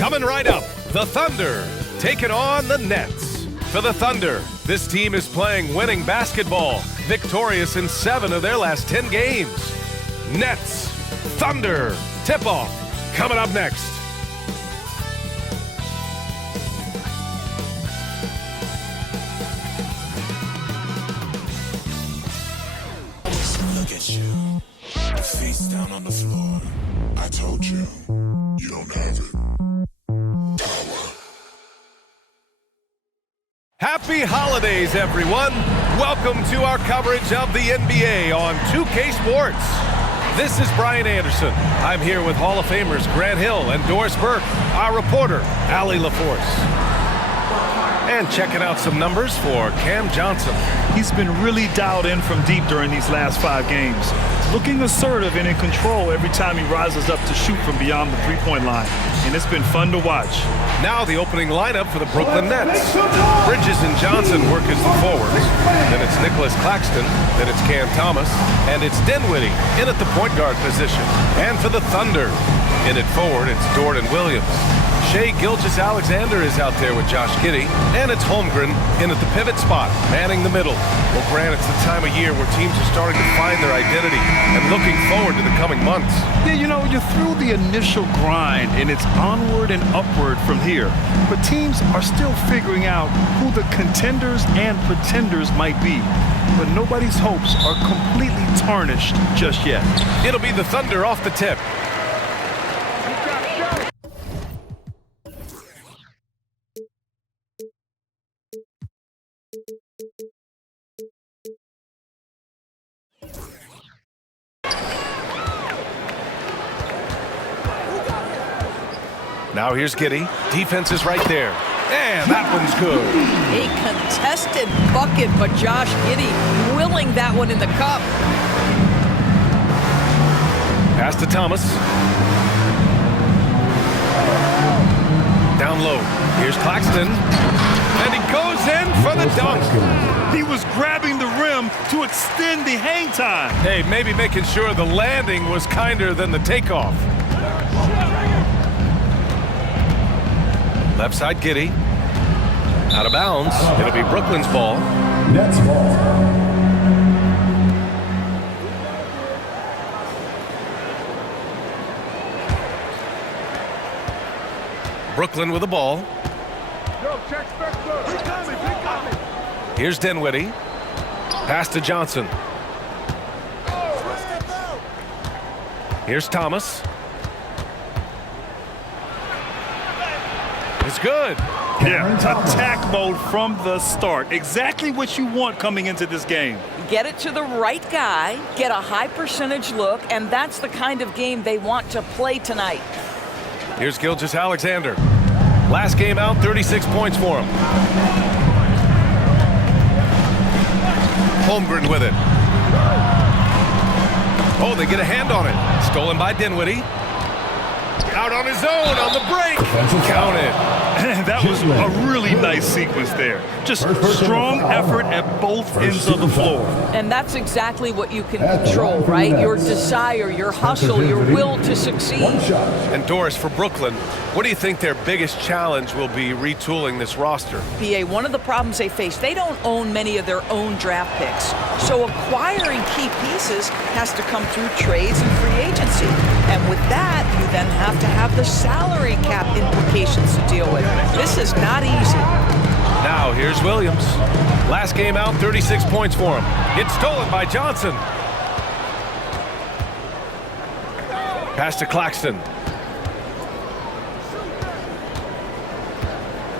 Coming right up, the Thunder taking on the Nets. For the Thunder, this team is playing winning basketball, victorious in 7 of their last 10 games. Nets, Thunder, tip-off, coming up next. Look at you, face down on the floor. I told you, you don't have it. Power. Happy holidays, everyone. Welcome to our coverage of the NBA on 2K Sports. This is Brian Anderson. I'm here with Hall of Famers Grant Hill and Doris Burke, our reporter, Allie LaForce. And checking out some numbers for Cam Johnson. He's been really dialed in from deep during these last 5 games. Looking assertive and in control every time he rises up to shoot from beyond the three-point line. And it's been fun to watch. Now the opening lineup for the Brooklyn Nets. Bridges and Johnson work as the forwards. Then it's Nicholas Claxton. Then it's Cam Thomas. And it's Dinwiddie in at the point guard position. And for the Thunder, in at forward, it's Jordan Williams. Shai Gilgeous-Alexander is out there with Josh Giddey, and it's Holmgren in at the pivot spot, manning the middle. Well, Grant, it's the time of year where teams are starting to find their identity and looking forward to the coming months. Yeah, you know, you're through the initial grind, and it's onward and upward from here. But teams are still figuring out who the contenders and pretenders might be. But nobody's hopes are completely tarnished just yet. It'll be the Thunder off the tip. Now here's Giddey. Defense is right there. And that one's good. A contested bucket, but Josh Giddey willing that one in the cup. Pass to Thomas. Down low. Here's Claxton. And he goes in for the dunk. He was grabbing the rim to extend the hang time. Hey, maybe making sure the landing was kinder than the takeoff. Left side, Giddey. Out of bounds. It'll be Brooklyn's ball. Nets ball. Brooklyn with the ball. Here's Dinwiddie. Pass to Johnson. Here's Thomas. It's good. Yeah, attack mode from the start. Exactly what you want coming into this game. Get it to the right guy, get a high percentage look, and that's the kind of game they want to play tonight. Here's Gilgeous-Alexander. Last game out, 36 points for him. Holmgren with it. Oh, they get a hand on it. Stolen by Dinwiddie. Out on his own on the break. Count it. That was a really nice sequence there. Just strong effort at both ends of the floor. And that's exactly what you can control, right? Your desire, your hustle, your will to succeed. And Doris, for Brooklyn, what do you think their biggest challenge will be retooling this roster? BA, one of the problems they face, they don't own many of their own draft picks. So acquiring key pieces has to come through trades and free agency. And with that, you then have to have the salary cap implications to deal with. This is not easy. Now here's Williams. Last game out, 36 points for him. It's stolen by Johnson. Pass to Claxton.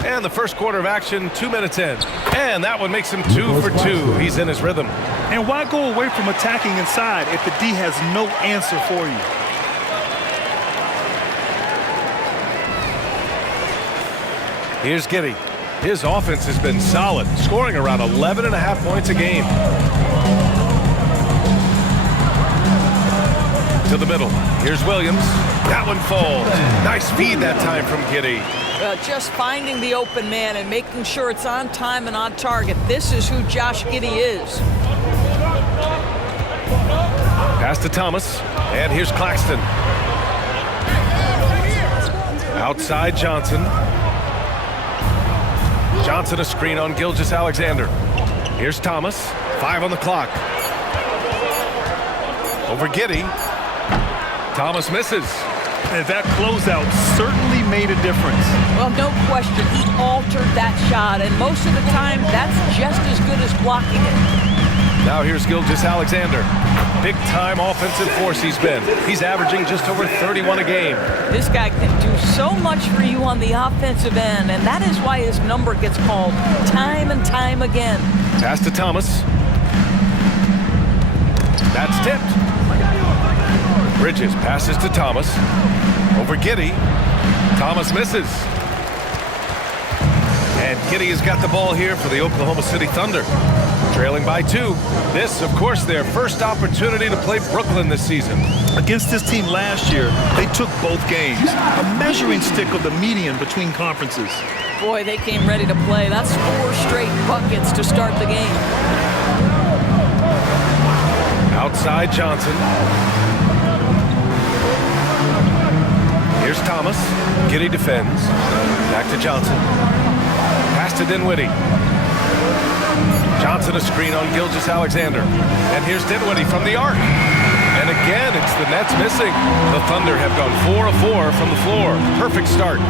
And the first quarter of action, 2 minutes in. And that one makes him 2 for 2. He's in his rhythm. And why go away from attacking inside if the D has no answer for you? Here's Giddey. His offense has been solid, scoring around 11.5 points a game. To the middle. Here's Williams. That one falls. Nice feed that time from Giddey. Just finding the open man and making sure it's on time and on target. This is who Josh Giddey is. Pass to Thomas. And here's Claxton. Outside Johnson. Johnson a screen on Gilgeous-Alexander. Here's Thomas. 5 on the clock. Over Giddey. Thomas misses. And that closeout certainly made a difference. Well, no question, he altered that shot, and most of the time, that's just as good as blocking it. Now here's Gilgeous-Alexander. Big-time offensive force he's been. He's averaging just over 31 a game. This guy can do so much for you on the offensive end, and that is why his number gets called time and time again. Pass to Thomas. That's tipped. Bridges passes to Thomas. Over Giddey. Thomas misses. And Giddey has got the ball here for the Oklahoma City Thunder. Trailing by 2. This, of course, their first opportunity to play Brooklyn this season. Against this team last year, they took both games. A measuring stick of the median between conferences. Boy, they came ready to play. That's 4 straight buckets to start the game. Outside Johnson. Here's Thomas. Giddey defends. Back to Johnson. Pass to Dinwiddie. Johnson a screen on Gilgeous-Alexander. And here's Dinwiddie from the arc. And again, it's the Nets missing. The Thunder have gone 4 of 4 from the floor. Perfect start.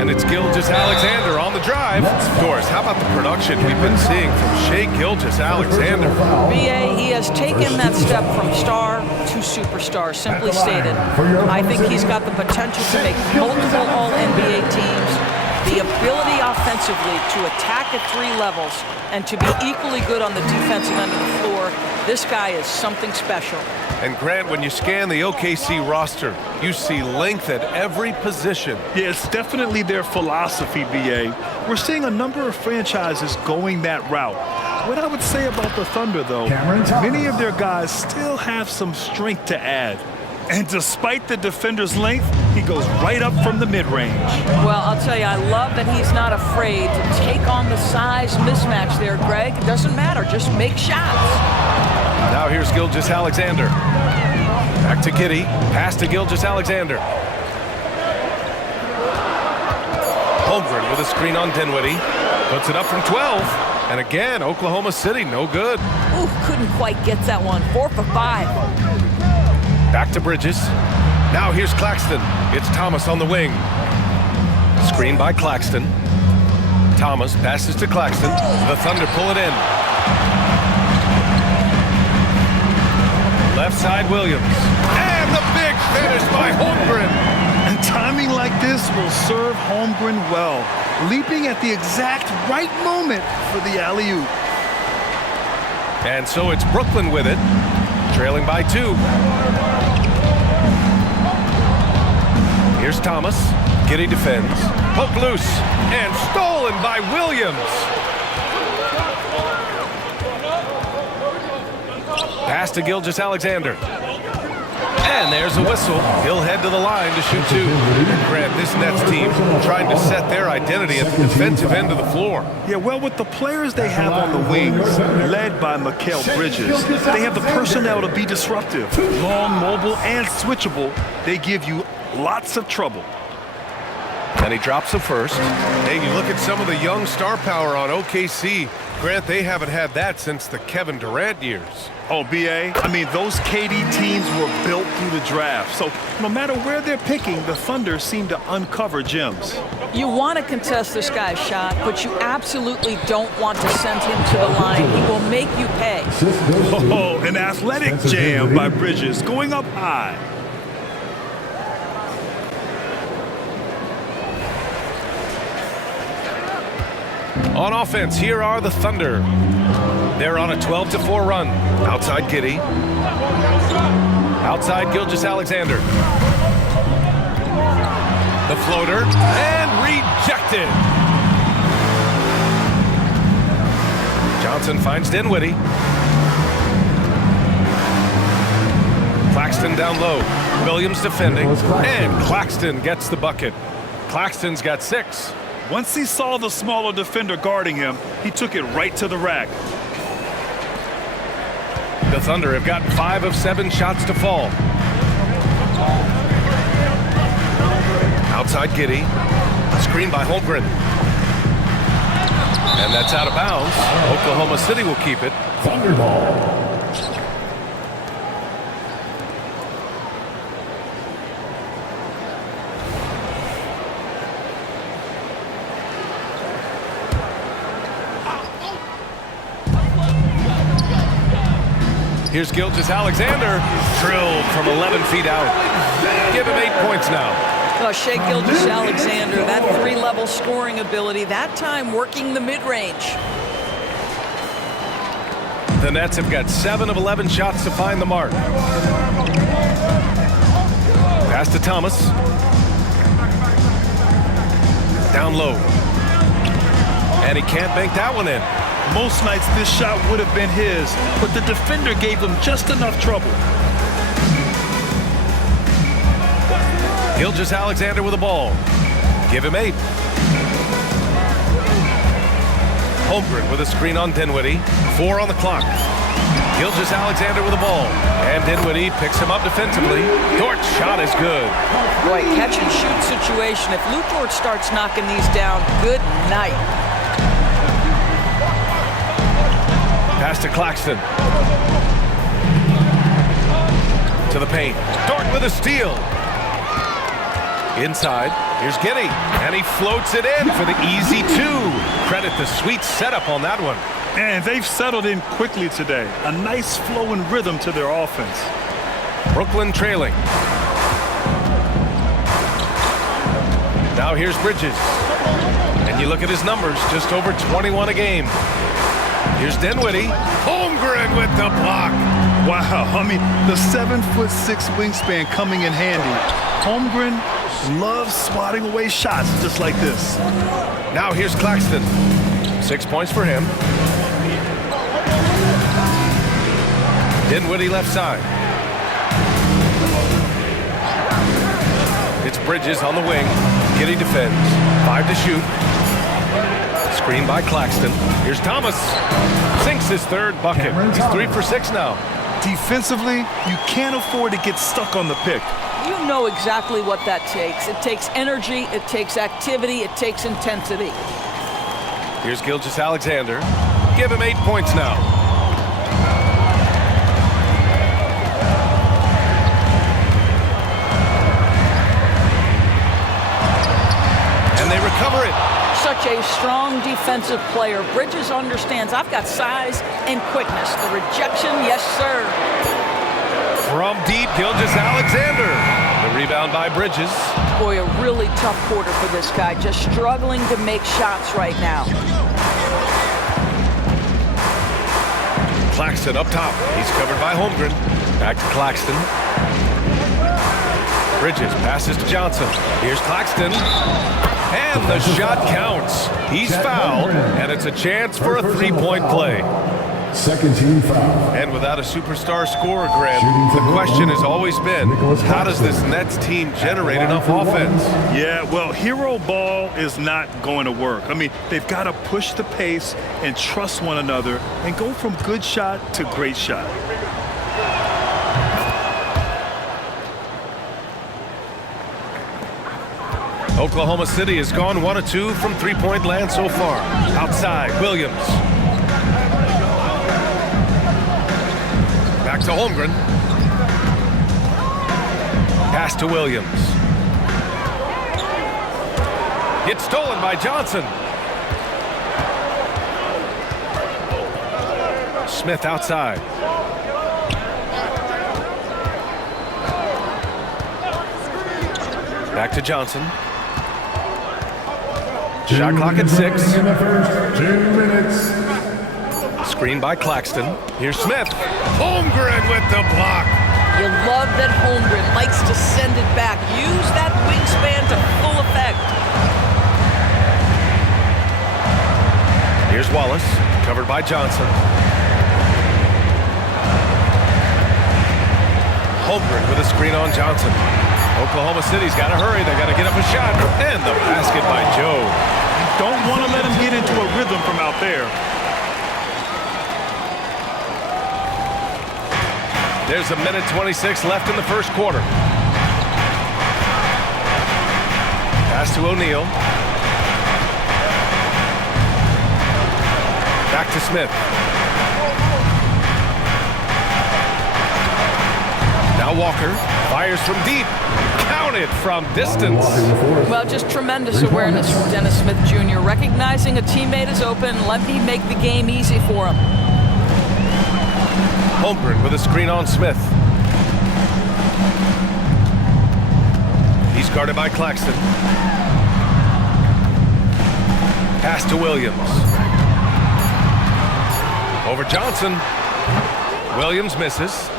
And it's Gilgeous-Alexander on the drive. Doris, how about the production we've been seeing from Shai Gilgeous-Alexander? BA, he has taken that step from star to superstar, simply stated. I think he's got the potential to make multiple All-NBA teams, the ability offensively to attack at 3 levels, and to be equally good on the defensive end of the floor. This guy is something special. And Grant, when you scan the OKC roster, you see length at every position. Yeah, it's definitely their philosophy, BA. We're seeing a number of franchises going that route. What I would say about the Thunder, though, many of their guys still have some strength to add. And despite the defender's length, he goes right up from the mid-range. Well, I'll tell you, I love that he's not afraid to take on the size mismatch there, Greg. It doesn't matter, just make shots. Now here's Gilgeous-Alexander. Back to Giddey. Pass to Gilgeous-Alexander. Holmgren with a screen on Dinwiddie. Puts it up from 12. And again, Oklahoma City, no good. Ooh, couldn't quite get that one. 4 for 5. Back to Bridges. Now here's Claxton. It's Thomas on the wing. Screen by Claxton. Thomas passes to Claxton. The Thunder pull it in. Left side Williams. And the big finish by Holmgren. And timing like this will serve Holmgren well, leaping at the exact right moment for the alley-oop. And so it's Brooklyn with it, trailing by 2. Here's Thomas. Giddey defends. Poked loose and stolen by Williams. Pass to Gilgeous-Alexander. And there's a whistle. He'll head to the line to shoot 2. Grant, this Nets team trying to set their identity at the defensive end of the floor. Yeah, well, with the players they have on the wings, led by MACAU Bridges, they have the personnel to be disruptive. Long, mobile, and switchable, they give you lots of trouble. And he drops the first. Hey, you look at some of the young star power on OKC. Grant, they haven't had that since the Kevin Durant years. Oh, BA, I mean, those KD teams were built through the draft. So no matter where they're picking, the Thunder seem to uncover gems. You want to contest this guy's shot, but you absolutely don't want to send him to the line. He will make you pay. Oh, an athletic jam by Bridges, going up high. On offense, here are the Thunder. They're on a 12-4 run. Outside Giddey. Outside Gilgeous-Alexander. The floater, and rejected. Johnson finds Dinwiddie. Claxton down low. Williams defending, and Claxton gets the bucket. Claxton's got 6. Once he saw the smaller defender guarding him, he took it right to the rack. The Thunder have gotten 5 of 7 shots to fall. Outside Giddy. Screen by Holmgren. And that's out of bounds. Oklahoma City will keep it. Thunderball. Here's Gilgeous-Alexander, drilled from 11 feet out. Give him 8 points now. Shea Gilgeous-Alexander, that 3-level scoring ability, that time working the mid-range. The Nets have got 7 of 11 shots to find the mark. Pass to Thomas. Down low. And he can't bank that one in. Most nights this shot would have been his, but the defender gave him just enough trouble. Gilgeous-Alexander with the ball. Give him 8. Holmgren with a screen on Dinwiddie. 4 on the clock. Gilgeous-Alexander with the ball. And Dinwiddie picks him up defensively. Dort's shot is good. Boy, catch and shoot situation. If Lou Dort starts knocking these down, good night. Pass to Claxton. To the paint. Dort with a steal. Inside. Here's Giddy. And he floats it in for the easy 2. Credit the sweet setup on that one. And they've settled in quickly today. A nice flow and rhythm to their offense. Brooklyn trailing. Now here's Bridges. And you look at his numbers, just over 21 a game. Here's Dinwiddie. Holmgren with the block. Wow, I mean, the 7'6" wingspan coming in handy. Holmgren loves swatting away shots just like this. Now here's Claxton. 6 points for him. Dinwiddie left side. It's Bridges on the wing. Giddy defends. 5 to shoot. Screen by Claxton. Here's Thomas. Sinks his 3rd bucket. He's 3 for 6 now. Defensively, you can't afford to get stuck on the pick. You know exactly what that takes. It takes energy, it takes activity, it takes intensity. Here's Gilgeous-Alexander. Give him 8 points now. And they recover it. Such a strong defensive player. Bridges understands I've got size and quickness. The rejection, yes, sir. From deep, Gilgeous-Alexander. The rebound by Bridges. Boy, a really tough quarter for this guy. Just struggling to make shots right now. Claxton up top. He's covered by Holmgren. Back to Claxton. Bridges passes to Johnson. Here's Claxton. And the shot counts. He's fouled, and it's a chance for a 3-point play. Second team foul. And without a superstar scorer, Grant, the question has always been, how does this Nets team generate enough offense? Yeah, well, hero ball is not going to work. I mean, they've got to push the pace and trust one another and go from good shot to great shot. Oklahoma City has gone 1 of 2 from 3-point land so far. Outside, Williams. Back to Holmgren. Pass to Williams. It's stolen by Johnson. Smith outside. Back to Johnson. Shot clock at 6. In the first 2 minutes. Screen by Claxton. Here's Smith. Holmgren with the block. You love that Holmgren likes to send it back. Use that wingspan to full effect. Here's Wallace, covered by Johnson. Holmgren with a screen on Johnson. Oklahoma City's got to hurry. They got to get up a shot. And the basket by Joe. Don't want to let him get into a rhythm from out there. There's a minute 26 left in the first quarter. Pass to O'Neal. Back to Smith. Now Walker fires from deep. Counted from distance. Well, just tremendous awareness from Dennis Smith Jr. Recognizing a teammate is open, let me make the game easy for him. Holmgren with a screen on Smith. He's guarded by Claxton. Pass to Williams. Over Johnson. Williams misses.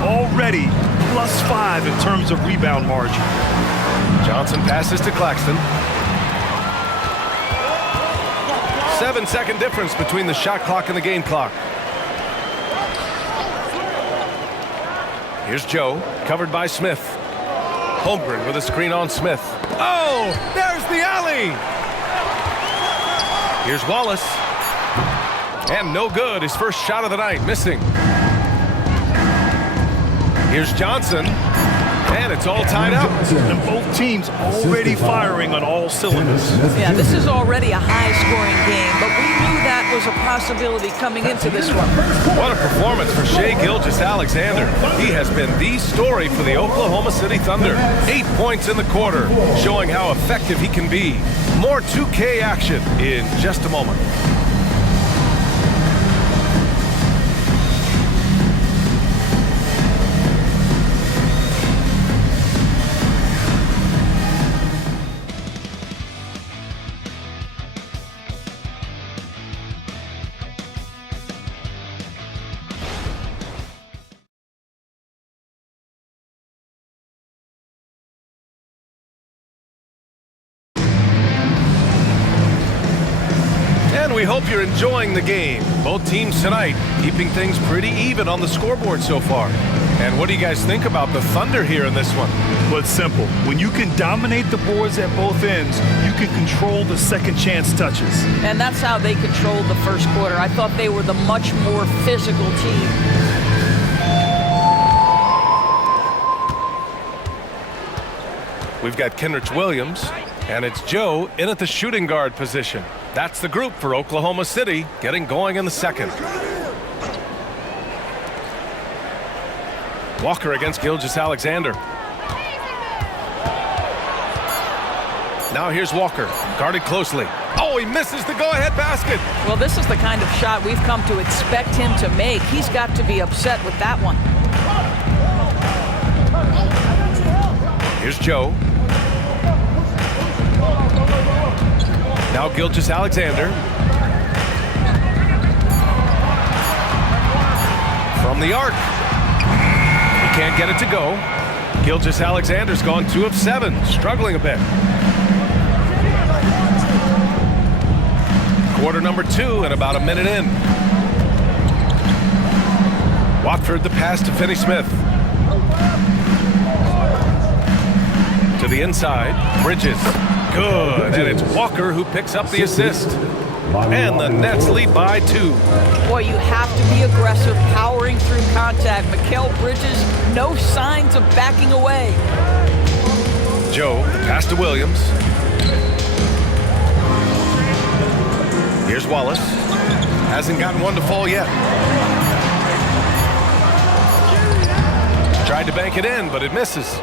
Already +5 in terms of rebound margin. Johnson passes to Claxton. 7-second difference between the shot clock and the game clock. Here's Joe, covered by Smith. Holmgren with a screen on Smith. Oh, there's the alley! Here's Wallace. And no good, his first shot of the night, missing. Here's Johnson, and it's all tied up. And both teams already firing on all cylinders. Yeah, this is already a high-scoring game, but we knew that was a possibility coming into this one. What a performance for Shai Gilgeous-Alexander. He has been the story for the Oklahoma City Thunder. 8 points in the quarter, showing how effective he can be. More 2K action in just a moment. We hope you're enjoying the game. Both teams tonight keeping things pretty even on the scoreboard so far. And what do you guys think about the Thunder here in this one? Well, it's simple. When you can dominate the boards at both ends, you can control the second chance touches. And that's how they controlled the first quarter. I thought they were the much more physical team. We've got Kenrich Williams, and it's Joe in at the shooting guard position. That's the group for Oklahoma City, getting going in the second. Walker against Gilgeous-Alexander. Now here's Walker, guarded closely. Oh, he misses the go-ahead basket. Well, this is the kind of shot we've come to expect him to make. He's got to be upset with that one. Here's Joe. Now Gilgeous-Alexander. From the arc. He can't get it to go. Gilgeous-Alexander's gone 2 of 7, struggling a bit. Quarter number 2 and about a minute in. Watford the pass to Finney-Smith. To the inside, Bridges. Good, and it's Walker who picks up the assist. And the Nets lead by 2. Boy, you have to be aggressive, powering through contact. Mikal Bridges, no signs of backing away. Joe, pass to Williams. Here's Wallace. Hasn't gotten one to fall yet. Tried to bank it in, but it misses.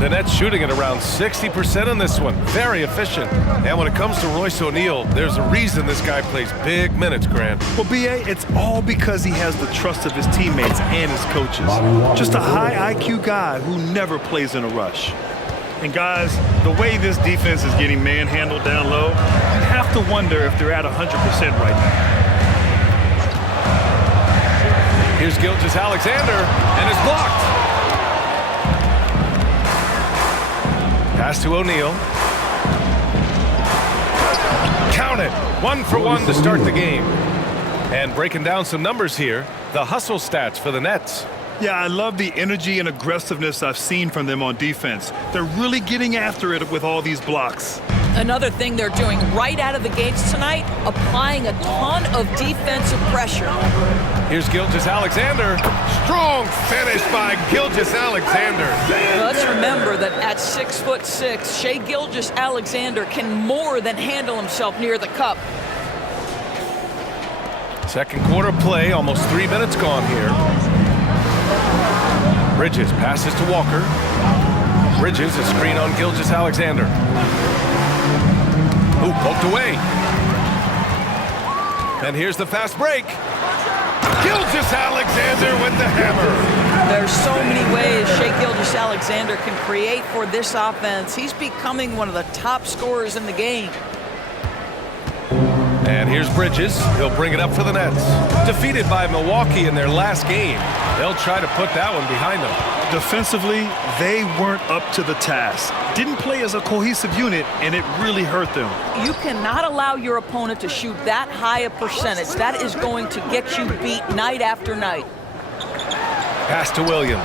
The Nets shooting at around 60% in this one. Very efficient. And when it comes to Royce O'Neal, there's a reason this guy plays big minutes, Grant. Well, B.A., it's all because he has the trust of his teammates and his coaches. Just a high IQ guy who never plays in a rush. And guys, the way this defense is getting manhandled down low, you have to wonder if they're at 100% right now. Here's Gilgeous-Alexander, and it's blocked. Pass to O'Neal. Count it. 1 for 1 to start the game. And breaking down some numbers here, the hustle stats for the Nets. Yeah, I love the energy and aggressiveness I've seen from them on defense. They're really getting after it with all these blocks. Another thing they're doing right out of the gates tonight, applying a ton of defensive pressure. Here's Gilgeous-Alexander. Strong finish by Gilgeous-Alexander. Let's remember that at 6'6", Shai Gilgeous-Alexander can more than handle himself near the cup. Second quarter play, almost 3 minutes gone here. Bridges passes to Walker. Bridges, a screen on Gilgeous-Alexander. Ooh, poked away. And here's the fast break. Gilgeous-Alexander with the hammer. There's so many ways Shai Gilgeous-Alexander can create for this offense. He's becoming one of the top scorers in the game. And here's Bridges. He'll bring it up for the Nets. Defeated by Milwaukee in their last game. They'll try to put that one behind them. Defensively, they weren't up to the task. Didn't play as a cohesive unit, and it really hurt them. You cannot allow your opponent to shoot that high a percentage. That is going to get you beat night after night. Pass to Williams.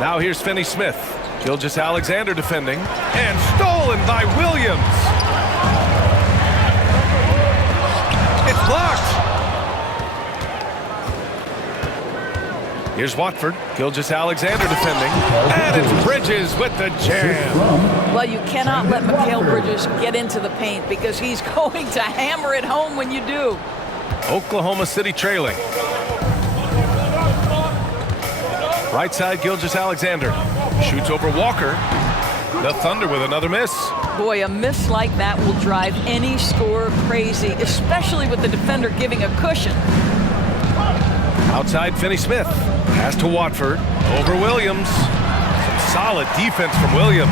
Now here's Finney-Smith. Gilgeous-Alexander defending. And stolen by Williams. It's blocked. Here's Watford. Gilgeous-Alexander defending. And it's Bridges with the jam. Well, you cannot let MACAU Bridges get into the paint because he's going to hammer it home when you do. Oklahoma City trailing. Right side, Gilgeous-Alexander. Shoots over Walker. The Thunder with another miss. Boy, a miss like that will drive any scorer crazy, especially with the defender giving a cushion. Outside, Finney-Smith. Pass to Watford. Over Williams. Some solid defense from Williams.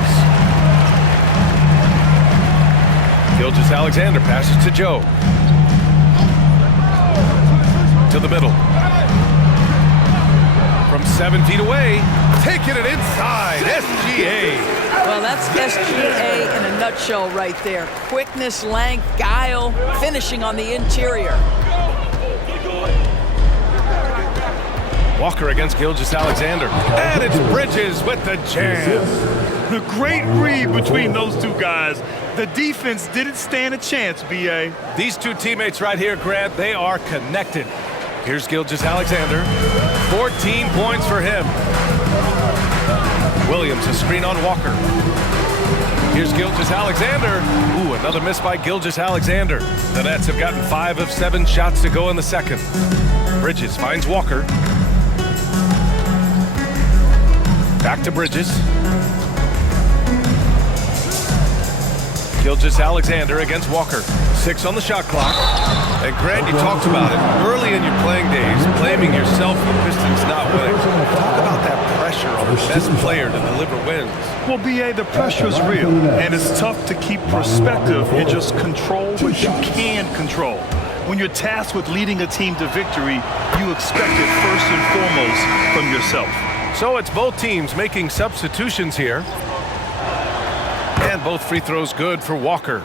Gilgeous-Alexander passes to Joe. To the middle. From 7 feet away, taking it inside, SGA. Well, that's SGA in a nutshell right there. Quickness, length, guile, finishing on the interior. Walker against Gilgeous-Alexander. And it's Bridges with the jam. The great read between those two guys. The defense didn't stand a chance, B.A. These two teammates right here, Grant, they are connected. Here's Gilgeous-Alexander. 14 points for him. Williams, a screen on Walker. Here's Gilgeous-Alexander. Ooh, another miss by Gilgeous-Alexander. The Nets have gotten 5 of 7 shots to go in the second. Bridges finds Walker. Back to Bridges. Gilgeous-Alexander against Walker. 6 on the shot clock. And Grant, you talked about it early in your playing days, blaming yourself for the Pistons not winning. Talk about that pressure on the best player to deliver wins. Well, B.A., the pressure is real, and it's tough to keep perspective and just control what you can control. When you're tasked with leading a team to victory, you expect it first and foremost from yourself. So it's both teams making substitutions here. And both free throws good for Walker.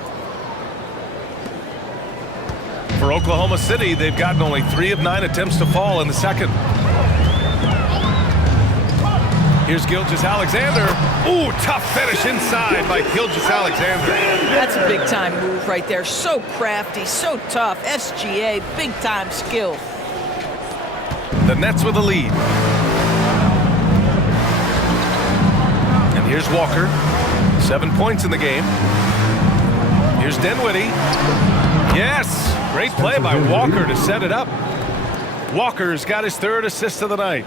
For Oklahoma City, they've gotten only 3 of 9 attempts to fall in the second. Here's Gilgeous-Alexander. Ooh, tough finish inside by Gilgeous-Alexander. That's a big-time move right there. So crafty, so tough. SGA, big-time skill. The Nets with a lead. And here's Walker. 7 points in the game. Here's Dinwiddie. Yes! Great play by Walker to set it up. Walker's got his 3rd assist of the night.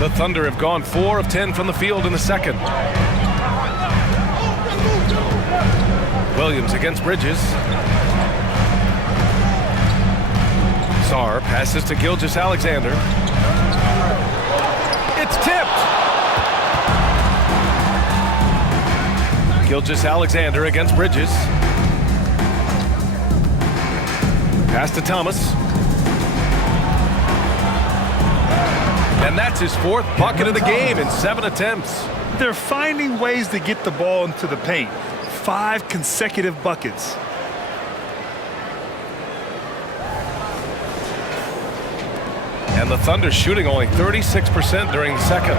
The Thunder have gone 4 of 10 from the field in the second. Williams against Bridges. Sarr passes to Gilgeous-Alexander. It's tipped. Gilgeous-Alexander against Bridges. Pass to Thomas. And that's his 4th bucket of the game in 7 attempts. They're finding ways to get the ball into the paint. 5 consecutive buckets. And the Thunder shooting only 36% during the second.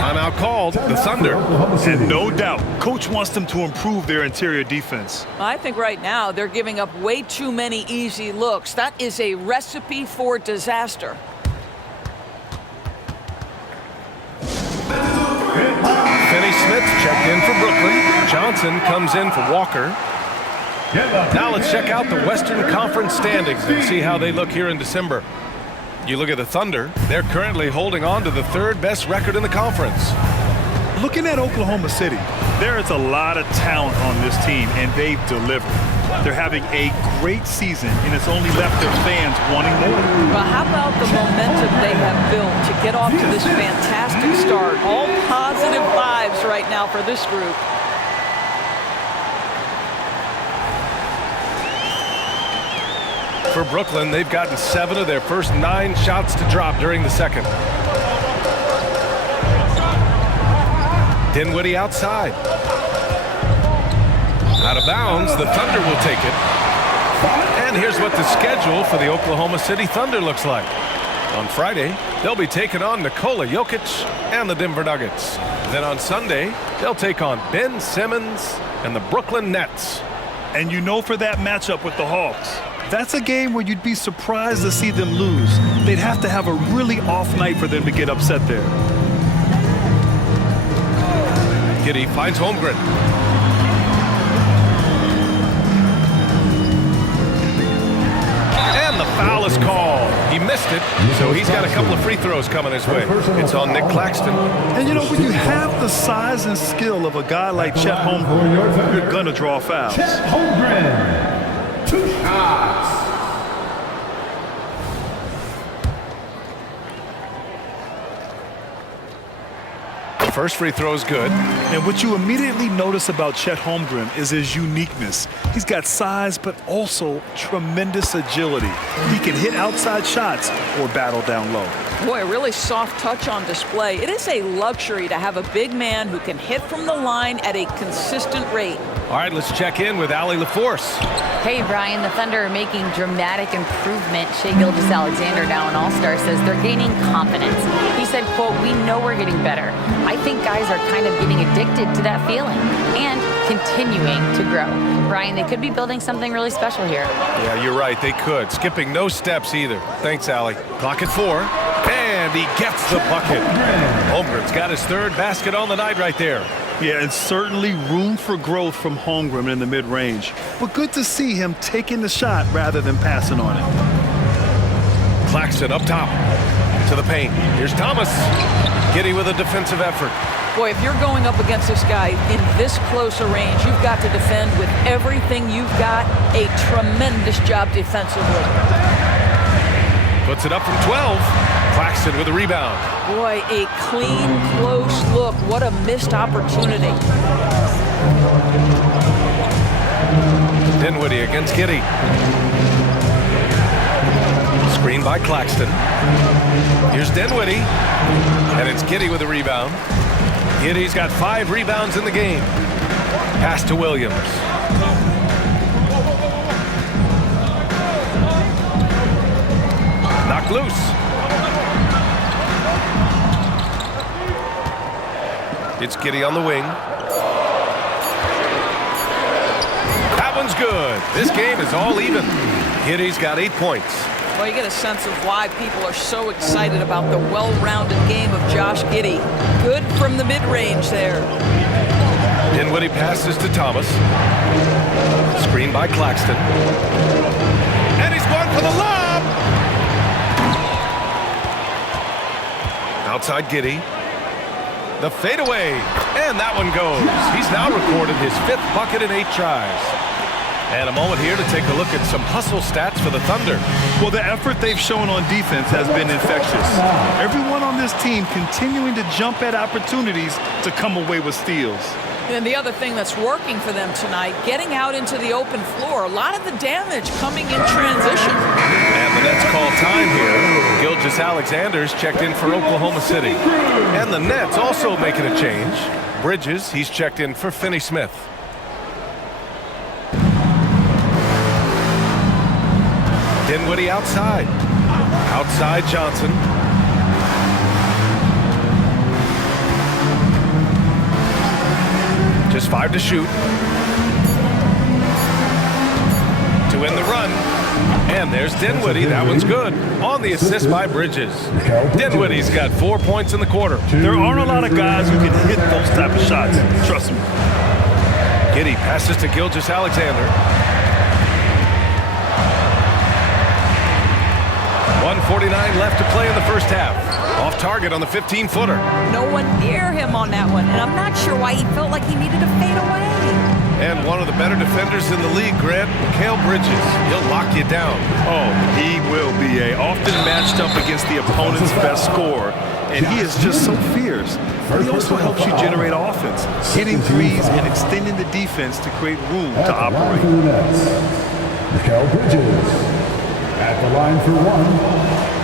Timeout called, the Thunder. And no doubt, coach wants them to improve their interior defense. I think right now they're giving up way too many easy looks. That is a recipe for disaster. Finney Smith checked in for Brooklyn. Johnson comes in for Walker. Now let's check out the Western Conference standings and see how they look here in December. You look at the Thunder, they're currently holding on to the third best record in the conference. Looking at Oklahoma City, there is a lot of talent on this team, and they've delivered. They're having a great season, and it's only left their fans wanting more. Well, how about the momentum they have built to get off to this fantastic start? All positive vibes right now for this group. For Brooklyn, they've gotten 7 of their first 9 shots to drop during the second. Dinwiddie outside. Out of bounds, the Thunder will take it. And here's what the schedule for the Oklahoma City Thunder looks like. On Friday, they'll be taking on Nikola Jokic and the Denver Nuggets. Then on Sunday, they'll take on Ben Simmons and the Brooklyn Nets. And you know, for that matchup with the Hawks, that's a game where you'd be surprised to see them lose. They'd have to have a really off night for them to get upset there. Giddey finds Holmgren. And the foul is called. He missed it, so he's got a couple of free throws coming his way. It's on Nick Claxton. And you know, when you have the size and skill of a guy like Chet Holmgren, you're gonna draw fouls. Chet Holmgren. 2 shots. The first free throw is good. And what you immediately notice about Chet Holmgren is his uniqueness. He's got size, but also tremendous agility. He can hit outside shots or battle down low. Boy, a really soft touch on display. It is a luxury to have a big man who can hit from the line at a consistent rate. All right, let's check in with Allie LaForce. Hey, Brian, the Thunder are making dramatic improvement. Shai Gilgeous-Alexander, now an all-star, says they're gaining confidence. He said, quote, "We know we're getting better. I think guys are kind of getting addicted to that feeling and continuing to grow." Brian, they could be building something really special here. Yeah, you're right, they could. Skipping no steps either. Thanks, Allie. Clock at 4. And he gets the bucket. Holmgren's got his 3rd basket on the night right there. Yeah, and certainly room for growth from Holmgren in the mid-range. But good to see him taking the shot rather than passing on it. Claxton up top to the paint. Here's Thomas. Giddey with a defensive effort. Boy, if you're going up against this guy in this close a range, you've got to defend with everything you've got. A tremendous job defensively. Puts it up from 12. Claxton with a rebound. Boy, a clean, close look. What a missed opportunity. Dinwiddie against Giddey. Screen by Claxton. Here's Dinwiddie. And it's Giddey with a rebound. Giddey's got 5 rebounds in the game. Pass to Williams. Knocked loose. It's Giddey on the wing. That one's good. This game is all even. Giddey's got 8 points. Well, you get a sense of why people are so excited about the well-rounded game of Josh Giddey. Good from the mid-range there. Dinwiddie passes to Thomas. Screen by Claxton. And he's going for the lob. Outside Giddey. The fadeaway. And that one goes. He's now recorded his 5th bucket in 8 tries. And a moment here to take a look at some hustle stats for the Thunder. Well, the effort they've shown on defense has been infectious. Everyone on this team continuing to jump at opportunities to come away with steals. And the other thing that's working for them tonight, getting out into the open floor. A lot of the damage coming in transition. And the Nets call time here. Gilgeous-Alexander's checked in for Oklahoma City. And the Nets also making a change. Bridges, he's checked in for Finney Smith. Dinwiddie outside. Outside Johnson. Just 5 to shoot. To win the run. And there's Dinwiddie. That one's good. On the assist by Bridges. Dinwiddie's got 4 points in the quarter. There aren't a lot of guys who can hit those type of shots. Trust me. Giddey passes to Gilgeous-Alexander. 1:49 left to play in the first half. Off target on the 15-footer. No one near him on that one, and I'm not sure why he felt like he needed to fade away. And one of the better defenders in the league, Grant, MACAU Bridges. He'll lock you down. Oh, he will be often matched up against the opponent's best scorer, and he is just so fierce. But he also helps you generate offense, hitting threes and extending the defense to create room to operate. MACAU Bridges at the line for one.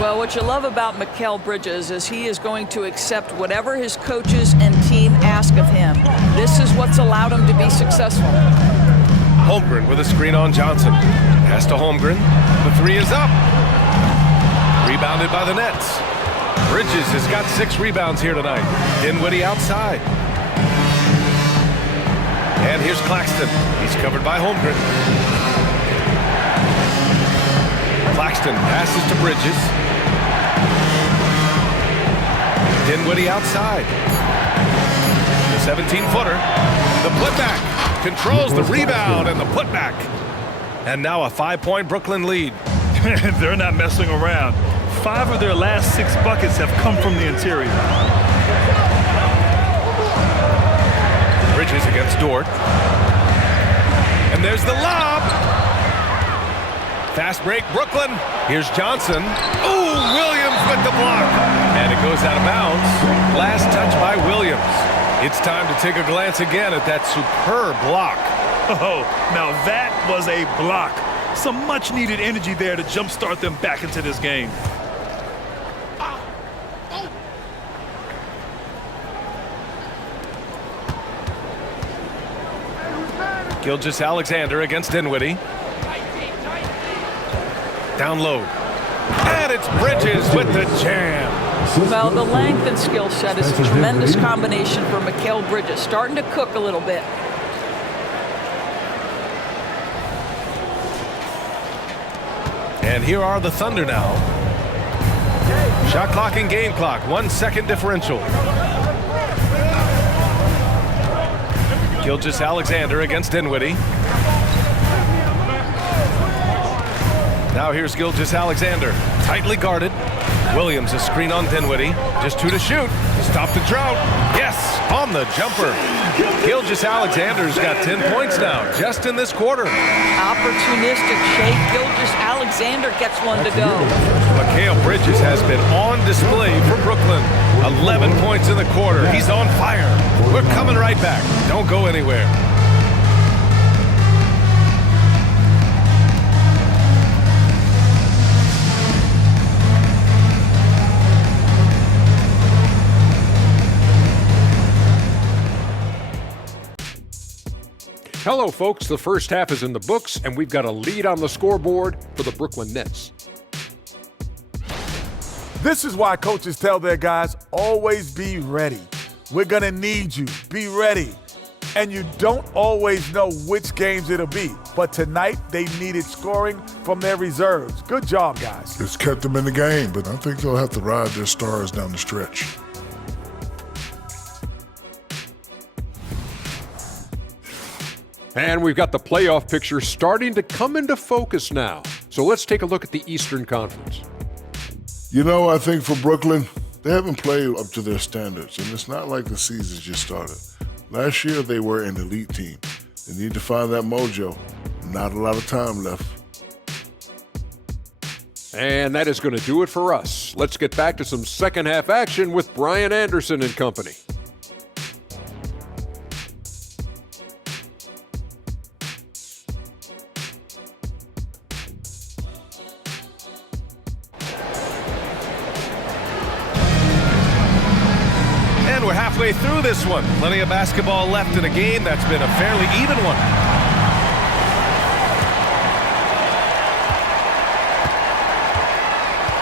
Well, what you love about MACAU Bridges is he is going to accept whatever his coaches and team ask of him. This is what's allowed him to be successful. Holmgren with a screen on Johnson. Pass to Holmgren. The 3 is up. Rebounded by the Nets. Bridges has got 6 rebounds here tonight. Dinwiddie outside. And here's Claxton. He's covered by Holmgren. Claxton passes to Bridges. Dinwiddie outside. The 17-footer. The putback. Controls the rebound and the putback. And now a 5-point Brooklyn lead. They're not messing around. 5 of their last 6 buckets have come from the interior. Bridges against Dort. And there's the lob. Fast break, Brooklyn. Here's Johnson. Ooh, Williams with the block. And it goes out of bounds. Last touch by Williams. It's time to take a glance again at that superb block. Oh, now that was a block. Some much-needed energy there to jumpstart them back into this game. Gilgeous-Alexander against Dinwiddie. Down low. And it's Bridges with the jam. Well, the length and skill set is a tremendous combination for MACAU Bridges. Starting to cook a little bit. And here are the Thunder now. Shot clock and game clock. 1 second differential. Gilgeous-Alexander against Dinwiddie. Now here's Gilgeous-Alexander. Tightly guarded. Williams a screen on Dinwiddie. Just 2 to shoot. Stop the drought. Yes, on the jumper. Gilgeous-Alexander's got 10 points now, just in this quarter. Opportunistic shake. Gilgeous-Alexander gets one to go. MACAU Bridges has been on display for Brooklyn. 11 points in the quarter. He's on fire. We're coming right back. Don't go anywhere. Hello, folks. The first half is in the books, and we've got a lead on the scoreboard for the Brooklyn Nets. This is why coaches tell their guys, always be ready. We're going to need you. Be ready. And you don't always know which games it'll be. But tonight, they needed scoring from their reserves. Good job, guys. It's kept them in the game, but I think they'll have to ride their stars down the stretch. And we've got the playoff picture starting to come into focus now. So let's take a look at the Eastern Conference. You know, I think for Brooklyn, they haven't played up to their standards, and it's not like the season just started. Last year, they were an elite team. They need to find that mojo. Not a lot of time left. And that is going to do it for us. Let's get back to some second half action with Brian Anderson and company. We're halfway through this one. Plenty of basketball left in a game that's been a fairly even one.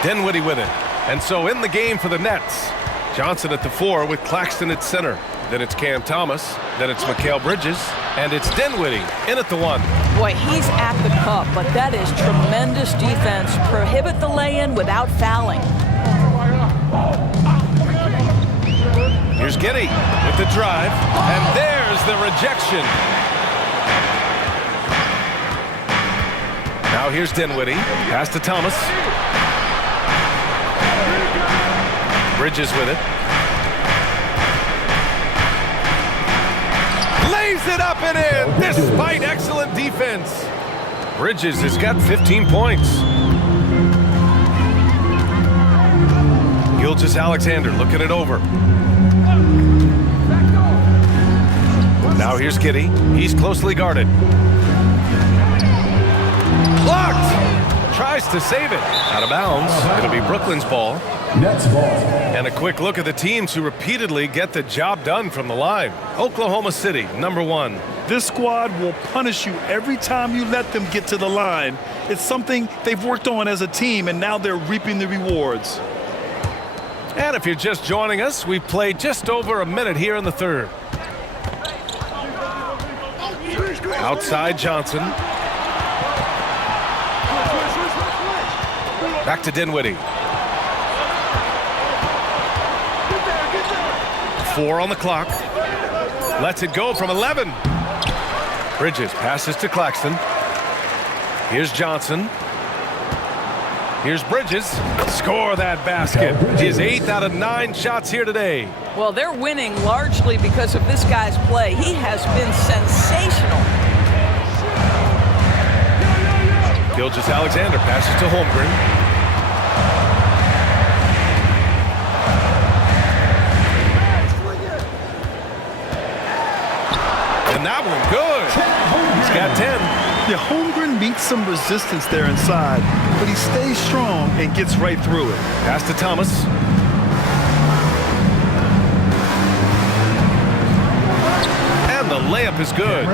Dinwiddie with it. And so in the game for the Nets. Johnson at the 4 with Claxton at center. Then it's Cam Thomas. Then it's MACAU Bridges. And it's Dinwiddie in at the 1. Boy, he's at the cup, but that is tremendous defense. Prohibit the lay-in without fouling. Here's Giddey with the drive. And there's the rejection. Now here's Dinwiddie. Pass to Thomas. Bridges with it. Lays it up and in despite excellent defense. Bridges has got 15 points. Gilgeous-Alexander looking it over. Now here's Giddey. He's closely guarded. Blocked! Tries to save it. Out of bounds. It'll be Brooklyn's ball. Nets ball. And a quick look at the teams who repeatedly get the job done from the line. Oklahoma City, number 1. This squad will punish you every time you let them get to the line. It's something they've worked on as a team, and now they're reaping the rewards. And if you're just joining us, we've played just over a minute here in the 3rd. Outside Johnson. Back to Dinwiddie. 4 on the clock. Lets it go from 11. Bridges passes to Claxton. Here's Johnson. Here's Bridges. Score that basket. His 8th out of 9 shots here today. Well, they're winning largely because of this guy's play. He has been sensational. Gilgeous-Alexander passes to Holmgren. And that one good. He's got 10. Yeah, Holmgren meets some resistance there inside, but he stays strong and gets right through it. Pass to Thomas. And the layup is good.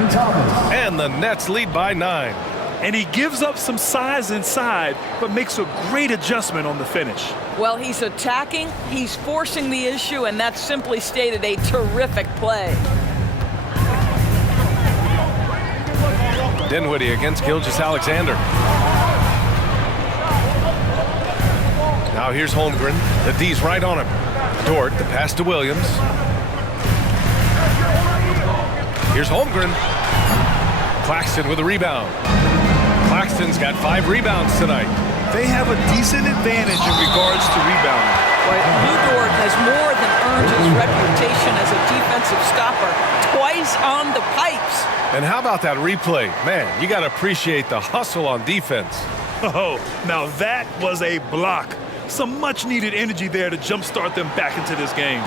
And the Nets lead by 9. And he gives up some size inside, but makes a great adjustment on the finish. Well, he's attacking, he's forcing the issue, and that's simply stated a terrific play. Dinwiddie against Gilgeous-Alexander. Now here's Holmgren. The D's right on him. Dort, the pass to Williams. Here's Holmgren. Claxton with a rebound. Claxton's got 5 rebounds tonight. They have a decent advantage in regards to rebounding. Lou Dort has more than earned his reputation as a defensive stopper. Twice on the pipes. And how about that replay? Man, you got to appreciate the hustle on defense. Oh, now that was a block. Some much-needed energy there to jumpstart them back into this game.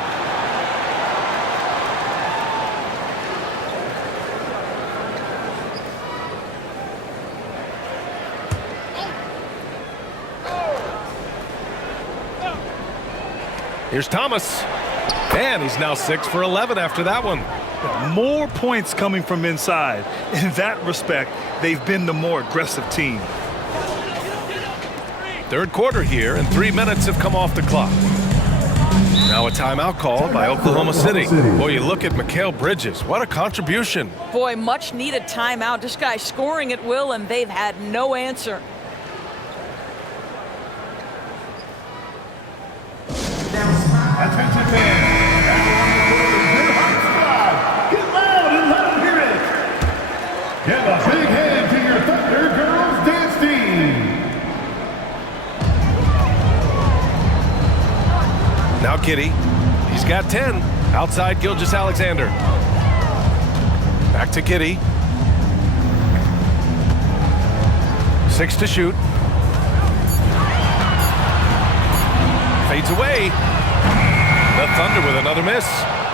Here's Thomas. And he's now 6 for 11 after that one. More points coming from inside. In that respect, they've been the more aggressive team. 3rd quarter here, and 3 minutes have come off the clock. Now a timeout called by Oklahoma City. Boy, you look at MACAU Bridges. What a contribution. Boy, much needed timeout. This guy's scoring at will, and they've had no answer. Attention fans. Get loud and let them hear it. Give a big hand to your Thunder Girls dance team. Now Giddey. He's got 10. Outside Gilgeous-Alexander. Back to Giddey. 6 to shoot. Fades away. The Thunder with another miss.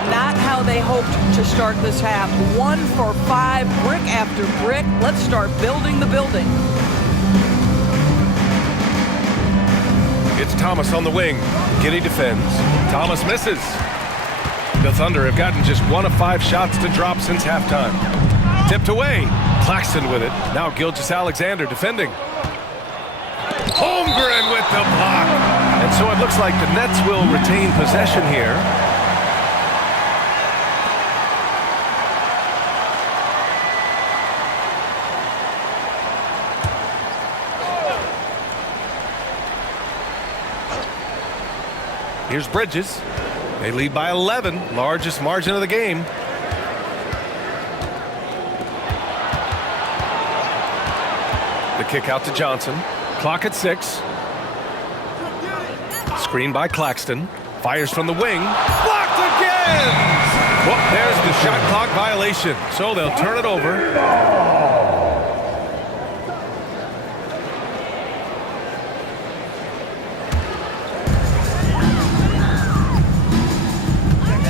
Not how they hoped to start this half. 1 for 5, brick after brick. Let's start building the building. It's Thomas on the wing. Giddey defends. Thomas misses. The Thunder have gotten just 1 of 5 shots to drop since halftime. Tipped away. Claxton with it. Now Gilgeous-Alexander defending. Holmgren with the block. And so it looks like the Nets will retain possession here. Here's Bridges. They lead by 11, largest margin of the game. The kick out to Johnson. Clock at 6. Screen by Claxton. Fires from the wing. Blocked again! Well, there's the shot clock violation. So they'll turn it over.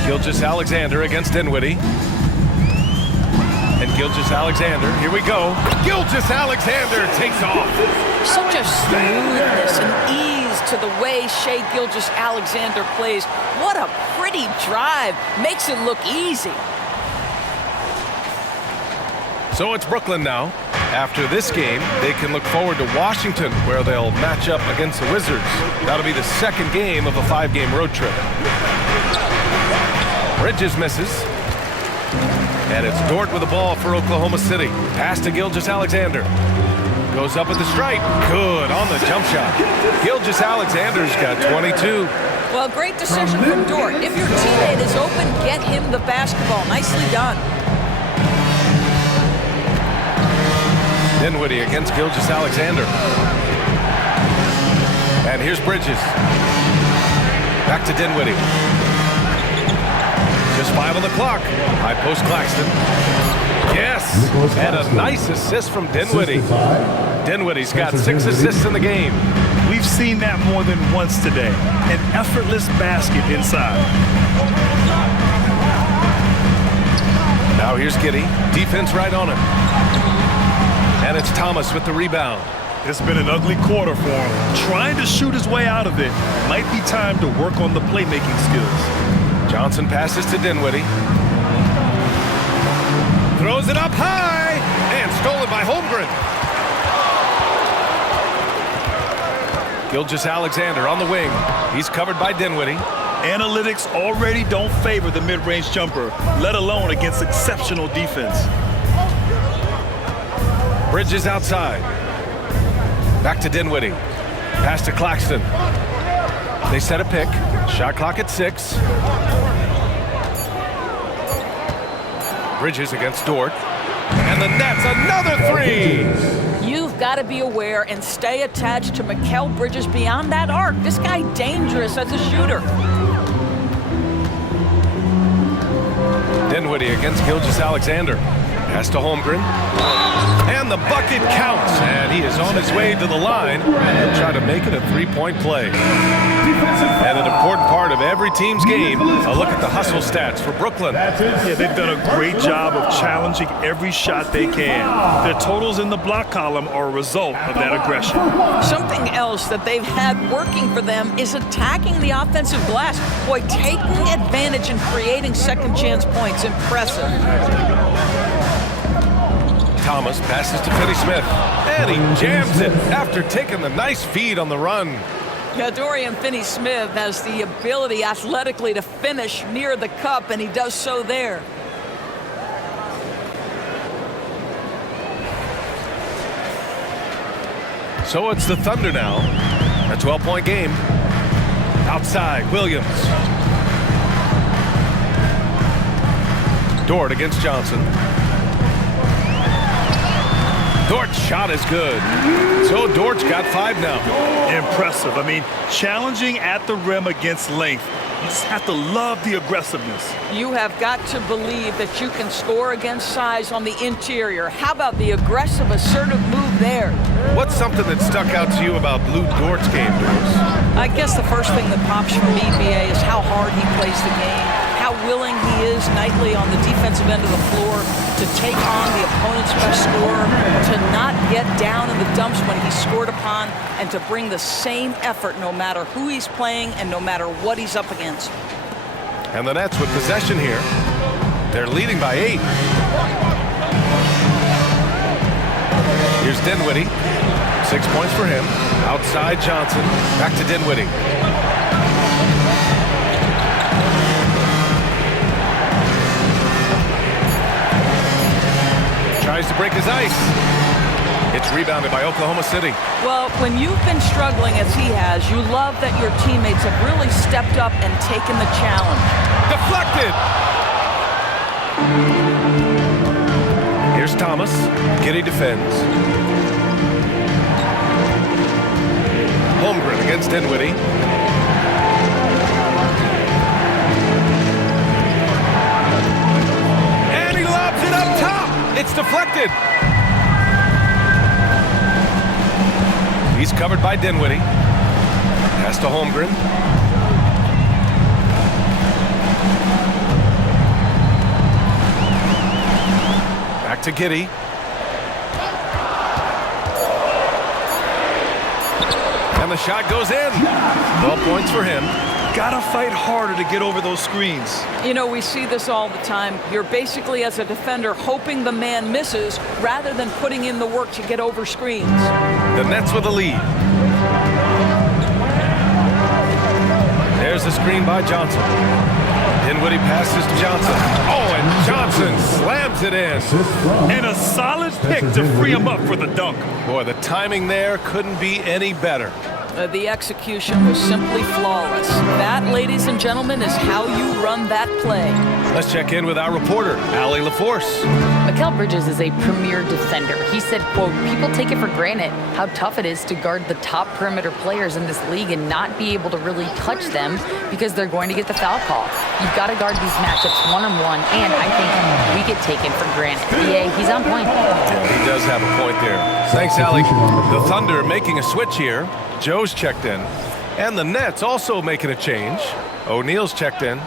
Gilgeous-Alexander against Dinwiddie. And Gilgeous-Alexander, here we go. Gilgeous-Alexander takes off. Such a smoothness and ease to the way Shai Gilgeous-Alexander plays. What a pretty drive. Makes it look easy. So it's Brooklyn now. After this game, they can look forward to Washington, where they'll match up against the Wizards. That'll be the second game of a 5-game road trip. Bridges misses. And it's Dort with the ball for Oklahoma City. Pass to Gilgeous-Alexander. Goes up with the strike. Good on the jump shot. Gilgeous-Alexander's got 22. Well, great decision from Dort. If your teammate is open, get him the basketball. Nicely done. Dinwiddie against Gilgeous-Alexander. And here's Bridges. Back to Dinwiddie. Just 5 on the clock. High post Claxton. Yes! And a nice assist from Dinwiddie. Dinwiddie's got 6 assists in the game. We've seen that more than once today. An effortless basket inside. Now here's Giddey. Defense right on him. And it's Thomas with the rebound. It's been an ugly quarter for him. Trying to shoot his way out of it. Might be time to work on the playmaking skills. Johnson passes to Dinwiddie. Throws it up high. And stolen by Holmgren. Gilgeous-Alexander on the wing. He's covered by Dinwiddie. Analytics already don't favor the mid-range jumper, let alone against exceptional defense. Bridges outside. Back to Dinwiddie. Pass to Claxton. They set a pick. Shot clock at 6. Bridges against Dort. And the Nets, another 3! You've got to be aware and stay attached to Mikal Bridges beyond that arc. This guy dangerous as a shooter. Dinwiddie against Gilgeous-Alexander. Pass to Holmgren. And the bucket counts. And he is on his way to the line. He'll try to make it a 3-point play. And an important part of every team's game, a look at the hustle stats for Brooklyn. Yeah, they've done a great job of challenging every shot they can. Their totals in the block column are a result of that aggression. Something else that they've had working for them is attacking the offensive glass. Boy, taking advantage and creating second chance points. Impressive. Thomas passes to Finney-Smith. And he jams it after taking the nice feed on the run. Yeah, Dorian Finney-Smith has the ability athletically to finish near the cup, and he does so there. So it's the Thunder now. A 12-point game. Outside, Williams. Dort against Johnson. Dort's shot is good. So Dort's got 5 now. Impressive. I mean, challenging at the rim against length. You just have to love the aggressiveness. You have got to believe that you can score against size on the interior. How about the aggressive, assertive move there? What's something that stuck out to you about Lou Dort's game, Doris? I guess the first thing that pops from me, BA, is how hard he plays the game, how willing he is nightly on the defensive end of the floor to take on the opponent's best scorer, to not get down in the dumps when he's scored upon, and to bring the same effort no matter who he's playing and no matter what he's up against. And the Nets with possession here. They're leading by 8. Here's Dinwiddie. 6 points for him. Outside Johnson. Back to Dinwiddie. Tries to break his ice. It's rebounded by Oklahoma City. Well, when you've been struggling as he has, you love that your teammates have really stepped up and taken the challenge. Deflected! Here's Thomas. Giddy defends. Holmgren against Dinwiddie. And he lobs it up top! It's deflected! He's covered by Dinwiddie. Pass to Holmgren. Back to Giddy. And the shot goes in. 12 points for him. Gotta fight harder to get over those screens. You know, we see this all the time. You're basically, as a defender, hoping the man misses rather than putting in the work to get over screens. The Nets with the lead. There's a screen by Johnson. Dinwiddie passes to Johnson. Oh, and Johnson slams it in. And a solid pick to free him up for the dunk. Boy, the timing there couldn't be any better. The execution was simply flawless. That, ladies and gentlemen, is how you run that play. Let's check in with our reporter, Allie LaForce. MACAU Bridges is a premier defender. He said, quote, people take it for granted how tough it is to guard the top perimeter players in this league and not be able to really touch them because they're going to get the foul call. You've got to guard these matchups one-on-one, and I think we get taken for granted. Yeah, he's on point. Yeah, he does have a point there. Thanks, Allie. The Thunder making a switch here. Joe's checked in. And the Nets also making a change. O'Neal's checked in.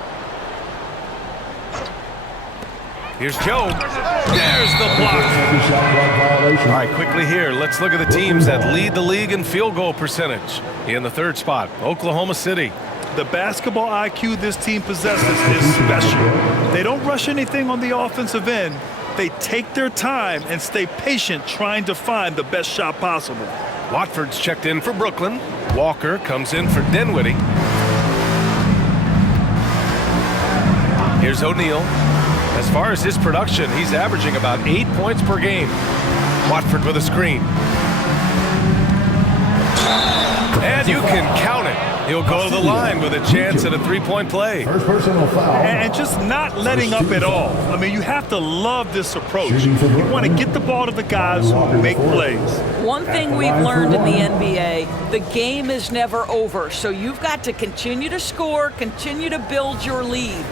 Here's Joe. There's the block. All right, quickly here, let's look at the teams that lead the league in field goal percentage. In the third spot, Oklahoma City. The basketball IQ this team possesses is special. They don't rush anything on the offensive end. They take their time and stay patient trying to find the best shot possible. Watford's checked in for Brooklyn. Walker comes in for Dinwiddie. Here's O'Neal. As far as his production, he's averaging about 8 points per game. Watford with a screen. And you can count it. He'll go to the line with a chance at a three-point play. First personal foul. And just not letting up at all. I mean, you have to love this approach. You want to get the ball to the guys who make plays. One thing we've learned in the NBA, the game is never over. So you've got to continue to score, continue to build your lead.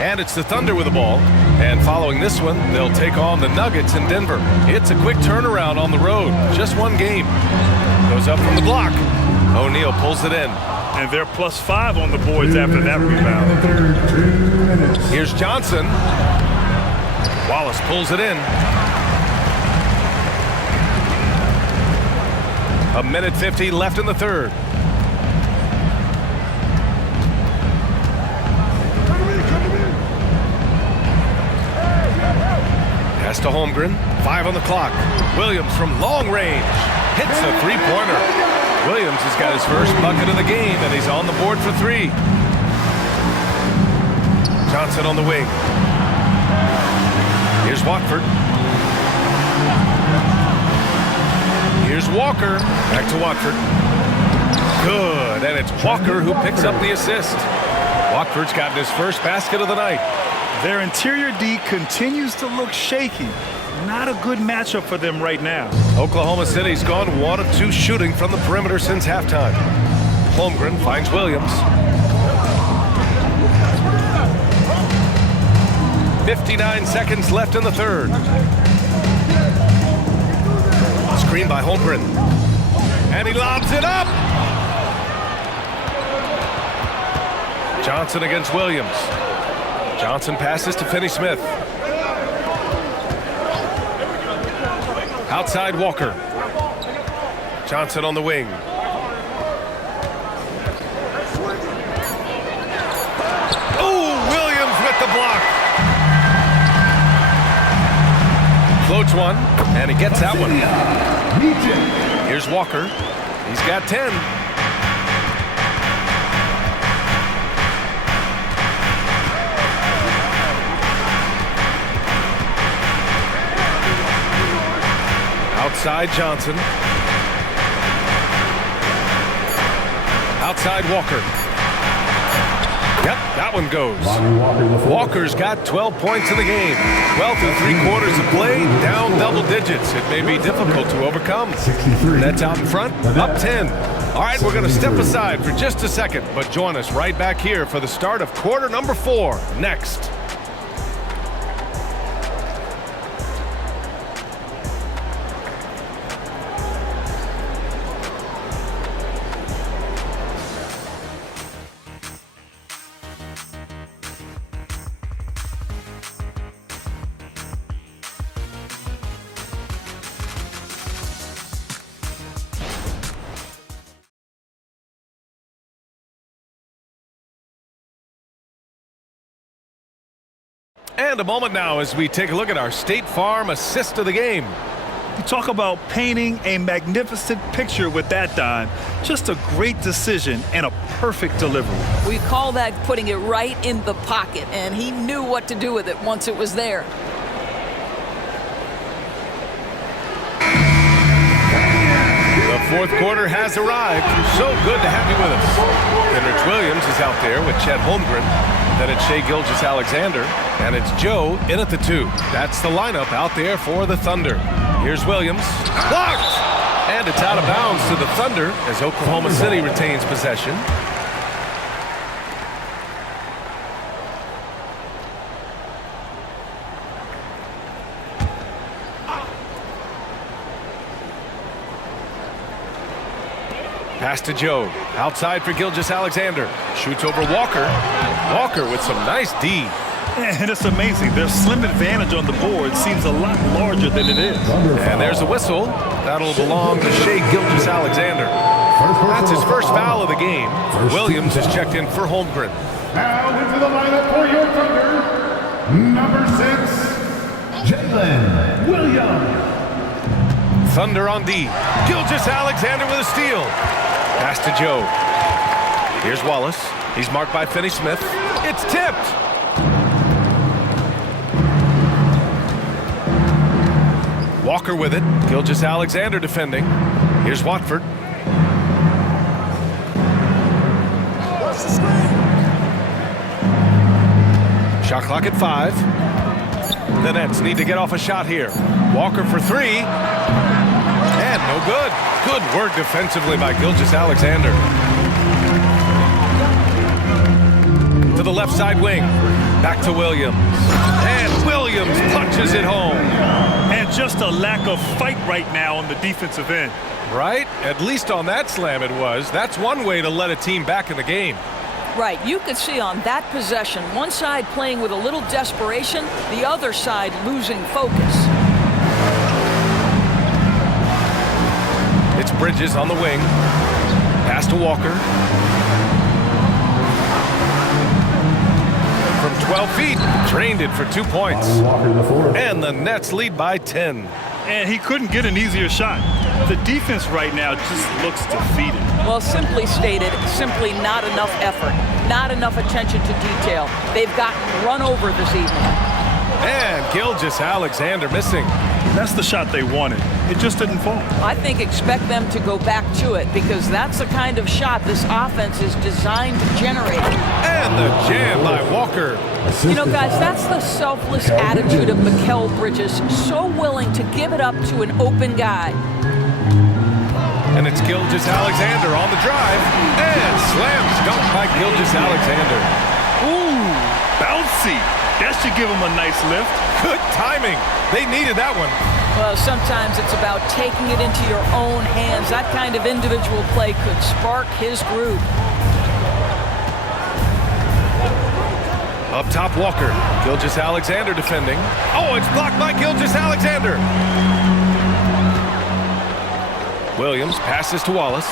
And it's the Thunder with the ball. And following this one, they'll take on the Nuggets in Denver. It's a quick turnaround on the road. Just one game. Goes up from the block. O'Neal pulls it in. And they're +5 on the boards after that rebound. Here's Johnson. Wallace pulls it in. 1:50 left in the third. Pass to Holmgren. 5 on the clock. Williams from long range. Hits a three-pointer. Williams has got his first bucket of the game, and he's on the board for 3. Johnson on the wing. Here's Watford. Here's Walker. Back to Watford. Good, and it's Walker who picks up the assist. Watford's gotten his first basket of the night. Their interior D continues to look shaky. Not a good matchup for them right now. Oklahoma City's gone 1 of 2 shooting from the perimeter since halftime. Holmgren finds Williams. 59 seconds left in the third. Screen by Holmgren. And he lobs it up! Johnson against Williams. Johnson passes to Finney-Smith. Outside Walker. Johnson on the wing. Oh, Williams with the block. Floats one, and he gets that one. Here's Walker. He's got 10. Outside Johnson. Outside Walker. Yep, that one goes. Walker's got 12 points in the game. Well, through 3 quarters of play, down double digits. It may be difficult to overcome. Nets out in front, up 10. All right, we're going to step aside for just a second, but join us right back here for the start of quarter number 4 next. And a moment now as we take a look at our State Farm assist of the game. You talk about painting a magnificent picture with that, Don. Just a great decision and a perfect delivery. We call that putting it right in the pocket, and he knew what to do with it once it was there. The fourth quarter has arrived. So good to have you with us. Henrich Williams is out there with Chet Holmgren. Then it's Shai Gilgeous-Alexander, and it's Joe in at the 2. That's the lineup out there for the Thunder. Here's Williams. Blocked! And it's out of bounds to the Thunder as Oklahoma City retains possession. Pass to Joe. Outside for Gilgeous-Alexander. Shoots over Walker. Walker with some nice D. And it's amazing. Their slim advantage on the board seems a lot larger than it is. And there's a whistle. That'll belong to Shai Gilgeous-Alexander. That's his first foul of the game. Williams is checked in for Holmgren. Now into the lineup for your Thunder, number 6, Jalen Williams. Thunder on D. Gilgeous-Alexander with a steal. Pass to Joe. Here's Wallace. He's marked by Finney-Smith. It's tipped. Walker with it. Gilgeous-Alexander defending. Here's Watford. Shot clock at 5. The Nets need to get off a shot here. Walker for 3. And no good. Good work defensively by Gilgeous-Alexander. To the left side wing. Back to Williams. And Williams punches it home. And just a lack of fight right now on the defensive end. Right? At least on that slam it was. That's one way to let a team back in the game. Right, you could see on that possession, one side playing with a little desperation, the other side losing focus. It's Bridges on the wing. Pass to Walker. From 12 feet, drained it for 2 points. And the Nets lead by 10. And he couldn't get an easier shot. The defense right now just looks defeated. Well, simply stated, simply not enough effort, not enough attention to detail. They've gotten run over this evening. And Gilgeous-Alexander missing. That's the shot they wanted. It just didn't fall. I think expect them to go back to it because that's the kind of shot this offense is designed to generate. And the jam by Walker. You know, guys, that's the selfless attitude of MACAU Bridges, so willing to give it up to an open guy. And it's Gilgeous-Alexander on the drive. And slam dunk by Gilgeous-Alexander. Ooh, bouncy. That should give him a nice lift. Good timing. They needed that one. Well, sometimes it's about taking it into your own hands. That kind of individual play could spark his groove. Up top, Walker. Gilgeous-Alexander defending. Oh, it's blocked by Gilgeous-Alexander. Williams passes to Wallace.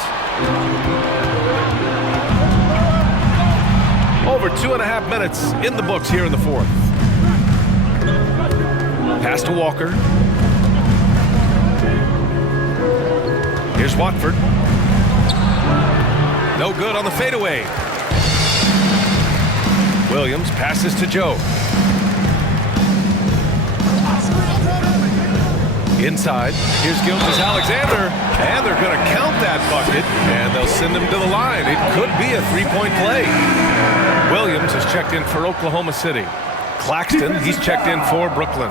Over 2.5 minutes in the books here in the fourth. Pass to Walker. Here's Watford. No good on the fadeaway. Williams passes to Joe. Inside, here's Gilgeous-Alexander, and they're going to count that bucket, and they'll send him to the line. It could be a three-point play. Williams is checked in for Oklahoma City. Claxton, he's checked in for Brooklyn.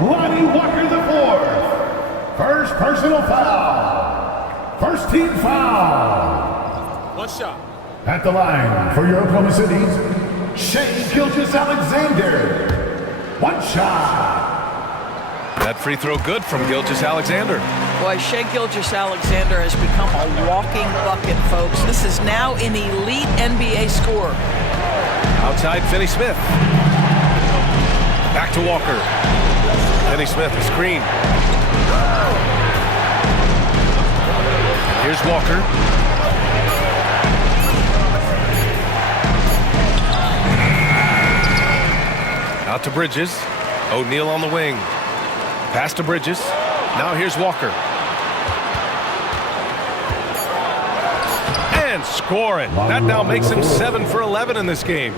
Lonnie Walker the fourth. First personal foul. First team foul. One shot. At the line for your Oklahoma City, Shea Gilgeous-Alexander. One shot. That free throw good from Gilgeous-Alexander. Boy, Shea Gilgeous-Alexander has become a walking bucket, folks. This is now an elite NBA scorer. Outside, Finney-Smith. Back to Walker. Finney-Smith, a screen. Here's Walker. Out to Bridges. O'Neal on the wing. Pass to Bridges. Now here's Walker. And scoring. That now makes him 7 for 11 in this game.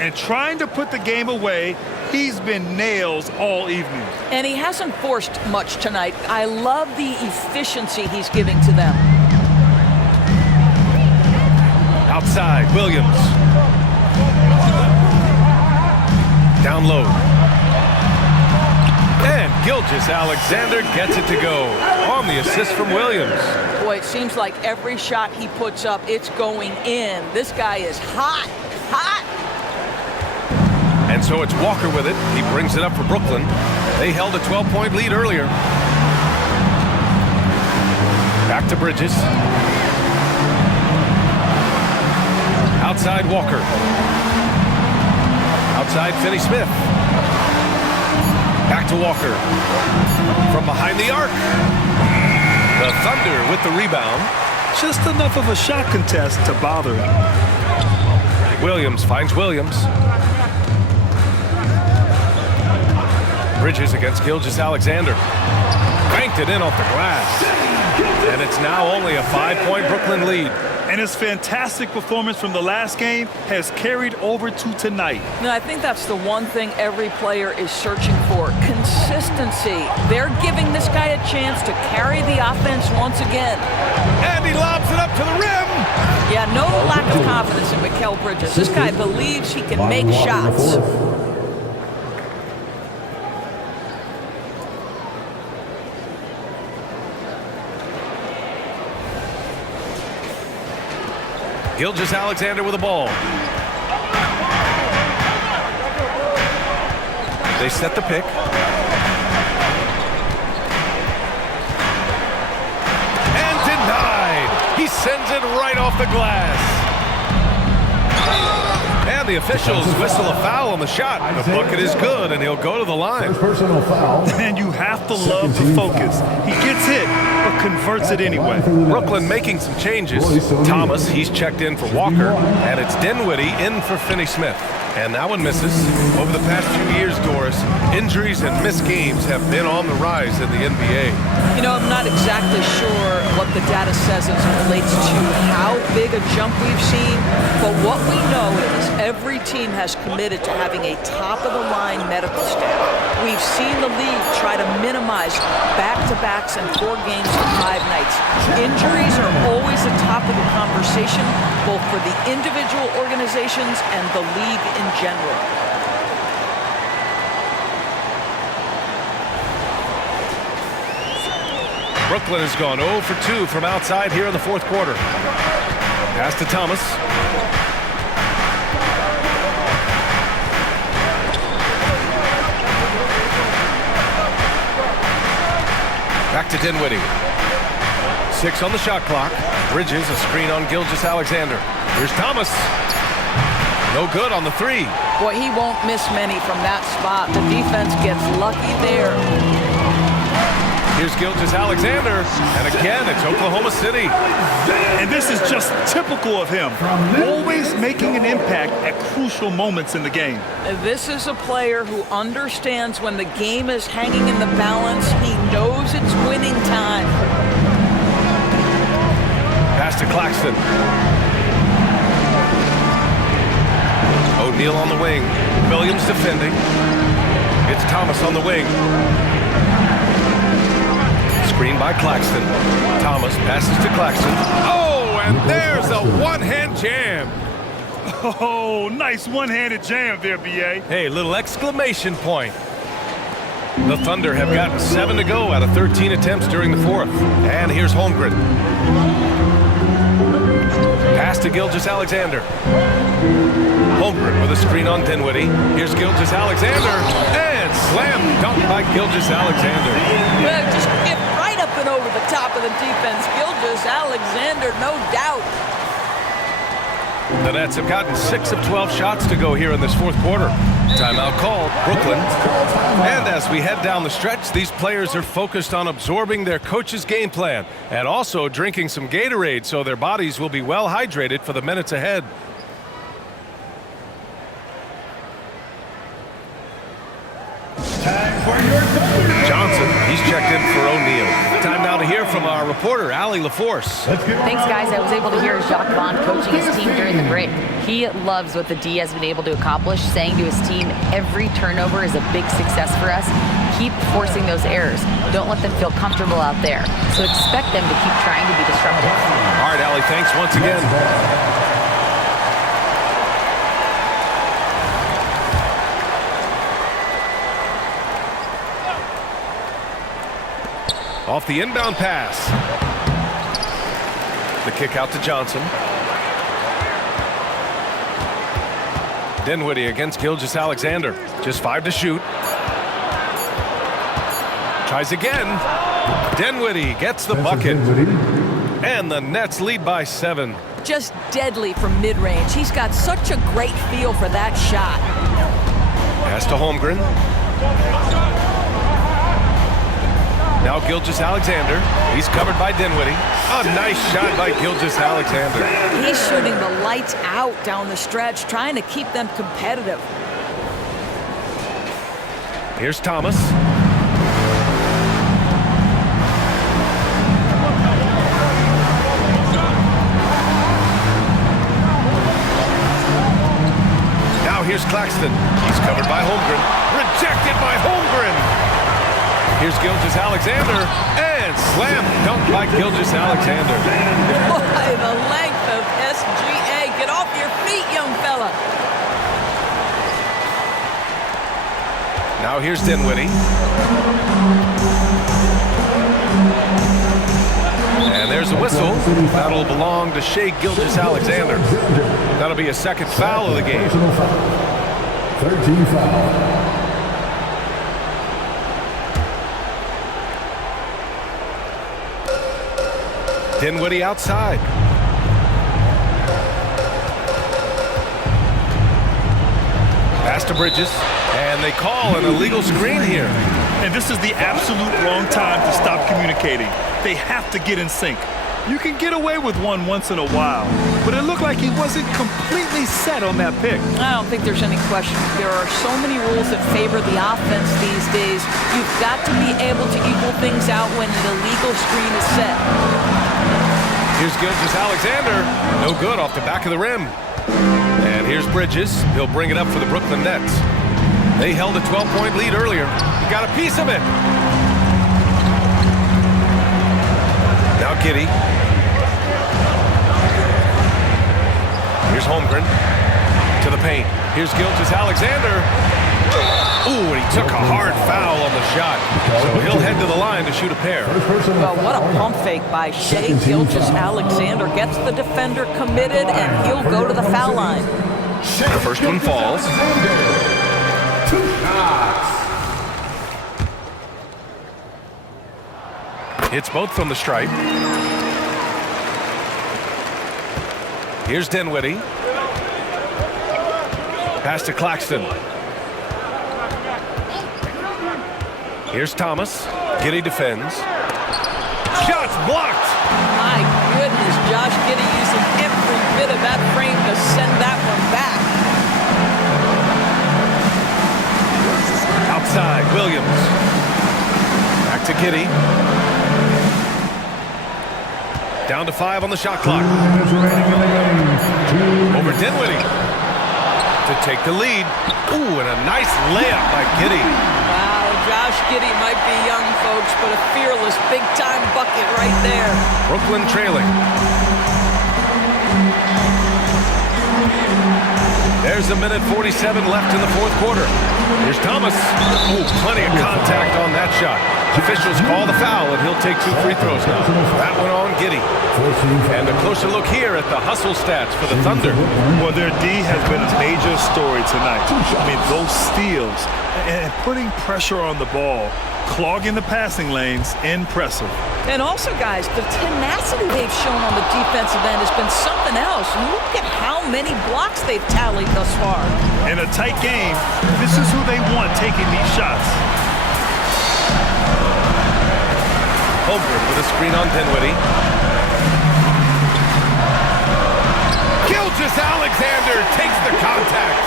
And trying to put the game away, he's been nails all evening. And he hasn't forced much tonight. I love the efficiency he's giving to them. Outside, Williams. Down low. And Gilgeous-Alexander gets it to go on the assist from Williams. Boy, it seems like every shot he puts up, it's going in. This guy is hot, hot. And so it's Walker with it. He brings it up for Brooklyn. They held a 12-point lead earlier. Back to Bridges. Outside Walker. Outside Finney-Smith. Back to Walker. From behind the arc. The Thunder with the rebound. Just enough of a shot contest to bother him. Williams finds Williams. Bridges against Gilgeous-Alexander. Banked it in off the glass. And it's now only a 5-point Brooklyn lead. And his fantastic performance from the last game has carried over to tonight. Now, I think that's the one thing every player is searching for, consistency. They're giving this guy a chance to carry the offense once again. And he lobs it up to the rim. Yeah, no lack of confidence in MACAU Bridges. This guy believes he can make shots. Gilgeous-Alexander with the ball. They set the pick. And denied. He sends it right off the glass. And the officials whistle a foul on the shot. The bucket is good, and he'll go to the line. Personal foul. And you have to love the focus. He gets hit, but converts it anyway. Brooklyn making some changes. Thomas, he's checked in for Walker, and it's Dinwiddie in for Finney-Smith. And that one misses. Over the past few years, Doris, injuries and missed games have been on the rise in the NBA. You know, I'm not exactly sure what the data says as it relates to how big a jump we've seen, but what we know is every team has committed to having a top-of-the-line medical staff. We've seen the league try to minimize back-to-backs and 4 games in 5 nights. Injuries are always a topic of conversation, both for the individual organizations and the league in general. Brooklyn has gone 0 for 2 from outside here in the fourth quarter. Pass to Thomas. Back to Dinwiddie. 6 on the shot clock. Bridges, a screen on Gilgeous-Alexander. Here's Thomas. No good on the 3. Boy, he won't miss many from that spot. The defense gets lucky there. Here's Gilgeous-Alexander, and again, it's Oklahoma City. And this is just typical of him, always making an impact at crucial moments in the game. This is a player who understands when the game is hanging in the balance. He knows it's winning time. Pass to Claxton. O'Neal on the wing. Williams defending. It's Thomas on the wing. Screen by Claxton. Thomas passes to Claxton. Oh, and there's a one-hand jam. Oh, nice one-handed jam there, B.A. Hey, little exclamation point. The Thunder have gotten 7 to go out of 13 attempts during the fourth. And here's Holmgren. Pass to Gilgeous-Alexander. Holmgren with a screen on Dinwiddie. Here's Gilgeous-Alexander. And slam dunk by Gilgeous-Alexander. Well, just get right up and over the top of the defense. Gilgeous-Alexander, no doubt. The Nets have gotten 6 of 12 shots to go here in this fourth quarter. Timeout called, Brooklyn. And as we head down the stretch, these players are focused on absorbing their coach's game plan and also drinking some Gatorade so their bodies will be well hydrated for the minutes ahead. Johnson, he's checked in for O'Neal. Time now to hear from our reporter, Allie LaForce. Thanks, guys. I was able to hear Jacques Vaughn coaching his team during the break. He loves what the D has been able to accomplish, saying to his team, every turnover is a big success for us. Keep forcing those errors. Don't let them feel comfortable out there. So expect them to keep trying to be disruptive. All right, Allie, thanks once again. Off the inbound pass. The kick out to Johnson. Dinwiddie against Gilgeous-Alexander. Just 5 to shoot. Tries again. Dinwiddie gets the bucket. And the Nets lead by 7. Just deadly from mid-range. He's got such a great feel for that shot. Pass to Holmgren. Now Gilgeous-Alexander. He's covered by Dinwiddie. A nice shot by Gilgeous-Alexander. He's shooting the lights out down the stretch, trying to keep them competitive. Here's Thomas. Now here's Claxton. He's covered by Holmgren. Rejected by Holmgren. Here's Gilgeous-Alexander, and slam dunk by Gilgeous-Alexander. Boy, the length of SGA. Get off your feet, young fella. Now here's Dinwiddie. And there's a whistle. That'll belong to Shai Gilgeous-Alexander. That'll be a second foul of the game. 13 foul. Dinwiddie outside. Pass to Bridges, and they call an illegal screen here. And this is the absolute wrong time to stop communicating. They have to get in sync. You can get away with one once in a while, but it looked like he wasn't completely set on that pick. I don't think there's any question. There are so many rules that favor the offense these days. You've got to be able to equal things out when an illegal screen is set. Here's Gilgeous-Alexander. No good off the back of the rim. And here's Bridges. He'll bring it up for the Brooklyn Nets. They held a 12-point lead earlier. He got a piece of it. Now Giddey. Here's Holmgren to the paint. Here's Gilgeous-Alexander. Ooh, and he took a hard foul on the shot. So he'll head to the line to shoot a pair. Well, what a pump fake by Shai Gilgeous-Alexander. Gets the defender committed, and he'll go to the foul line. The first one falls. 2 shots. Hits both from the stripe. Here's Dinwiddie. Pass to Claxton. Here's Thomas. Giddey defends. Shots blocked. My goodness, Josh Giddey using every bit of that frame to send that one back. Outside, Williams. Back to Giddey. Down to 5 on the shot clock. Over Dinwiddie to take the lead. Ooh, and a nice layup by Giddey. Wow, Josh Giddey might be young, folks, but a fearless big-time bucket right there. Brooklyn trailing. There's a minute 47 left in the fourth quarter. Here's Thomas. Oh, plenty of contact on that shot. Officials call the foul, and he'll take 2 free throws now. That one on Giddey. And a closer look here at the hustle stats for the Thunder. Well, their D has been a major story tonight. I mean, those steals and putting pressure on the ball, clogging the passing lanes, impressive. And also, guys, the tenacity they've shown on the defensive end has been something else. Look at how many blocks they've tallied thus far. In a tight game, this is who they want taking these shots. Holmgren with a screen on Dinwiddie. Gilgeous-Alexander takes the contact.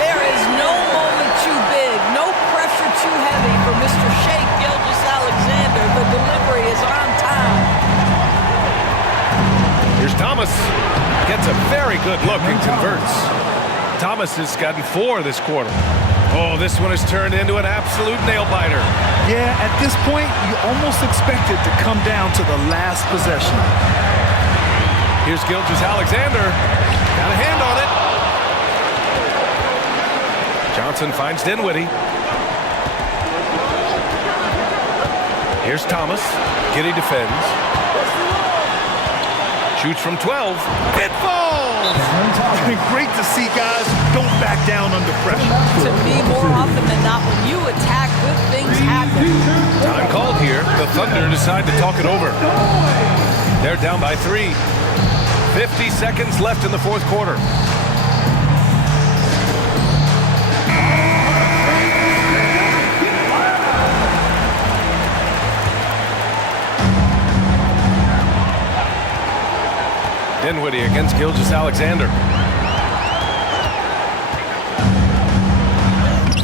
There is no moment too big, no pressure too heavy for Mr. Shea Gilgeous-Alexander. The delivery is on time. Here's Thomas. Gets a very good look and converts. Thomas has gotten 4 this quarter. Oh, this one has turned into an absolute nail-biter. Yeah, at this point, you almost expect it to come down to the last possession. Here's Gilgeous-Alexander. Got a hand on it. Johnson finds Dinwiddie. Here's Thomas. Giddey defends. Shoots from 12. It falls! Great to see guys don't back down under pressure. To me, more often than not, when you attack, good things happen. Time called here. The Thunder decide to talk it over. They're down by 3. 50 seconds left in the fourth quarter. Dinwiddie against Gilgeous-Alexander.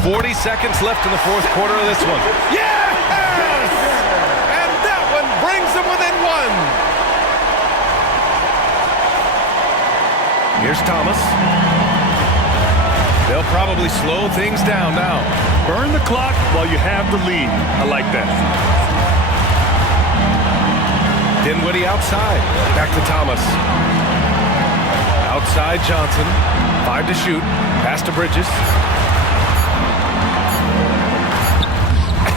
40 seconds left in the fourth quarter of this one. Yes! And that one brings them within 1. Here's Thomas. They'll probably slow things down now. Burn the clock while you have the lead. I like that. Dinwiddie outside. Back to Thomas. Outside Johnson. 5 to shoot. Pass to Bridges.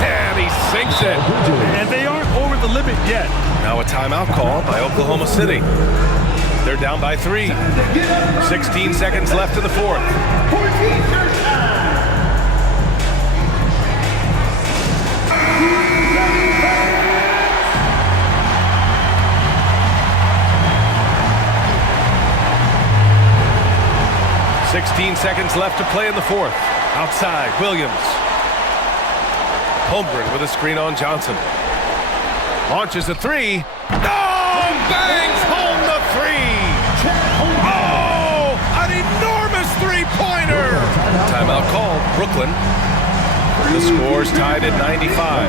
And he sinks it. And they aren't over the limit yet. Now a timeout call by Oklahoma City. They're down by 3. 16 seconds left in the fourth. 16 seconds left to play in the fourth. Outside, Williams. Holmgren with a screen on Johnson. Launches a 3. Oh, bangs home the 3. Oh, an enormous three-pointer. Timeout called, Brooklyn. The score's tied at 95.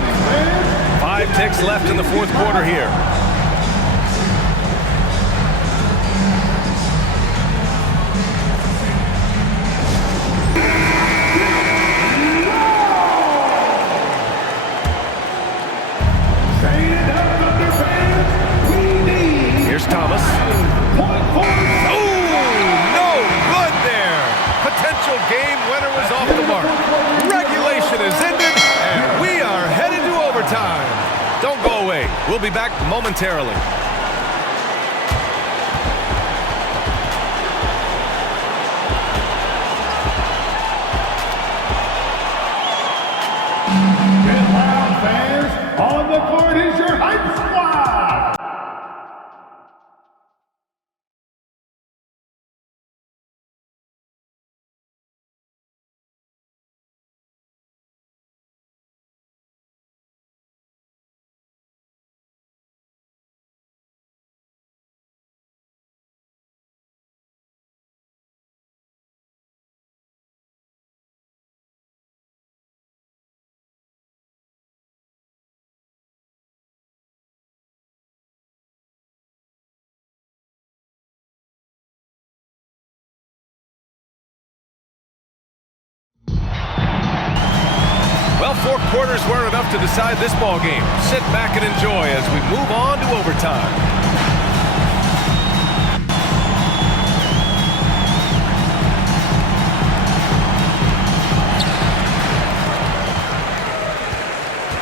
5 ticks left in the fourth quarter here. Here's Thomas. Oh, no good there. Potential game winner was off the mark. Regulation is ended, and we are headed to overtime. Don't go away. We'll be back momentarily. Fans, on the court is your hype squad. 4 quarters weren't enough to decide this ball game. Sit back and enjoy as we move on to overtime.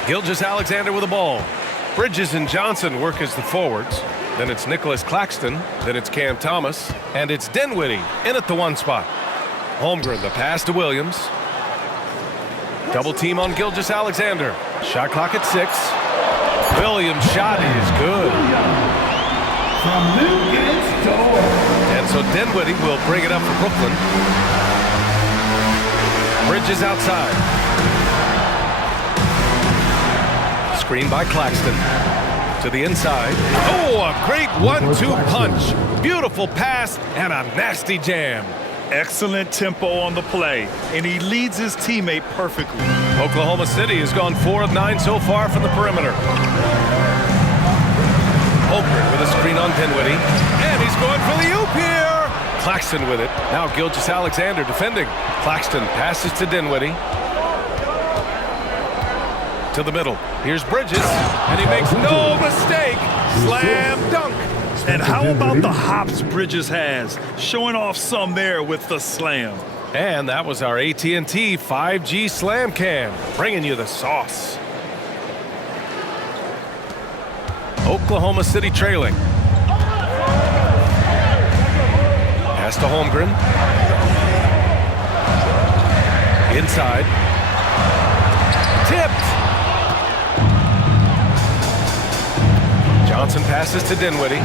Gilgeous-Alexander with the ball. Bridges and Johnson work as the forwards. Then it's Nicholas Claxton. Then it's Cam Thomas. And it's Dinwiddie in at the 1 spot. Holmgren, the pass to Williams. Double team on Gilgeous-Alexander. Shot clock at 6. Williams' shot is good. From Newgate Torres. And so Dinwiddie will bring it up for Brooklyn. Bridges outside. Screen by Claxton. To the inside. Oh, a great 1-2 punch. Beautiful pass and a nasty jam. Excellent tempo on the play, and he leads his teammate perfectly. Oklahoma City has gone 4 of 9 so far from the perimeter. Holmgren with a screen on Dinwiddie. And he's going for the oop here. Claxton with it. Now Gilgeous-Alexander defending. Claxton passes to Dinwiddie. To the middle. Here's Bridges. And he makes no mistake. Slam dunk. And how about the hops Bridges has? Showing off some there with the slam. And that was our AT&T 5G Slam Cam, bringing you the sauce. Oklahoma City trailing. Pass to Holmgren. Inside. Tipped. Johnson passes to Dinwiddie.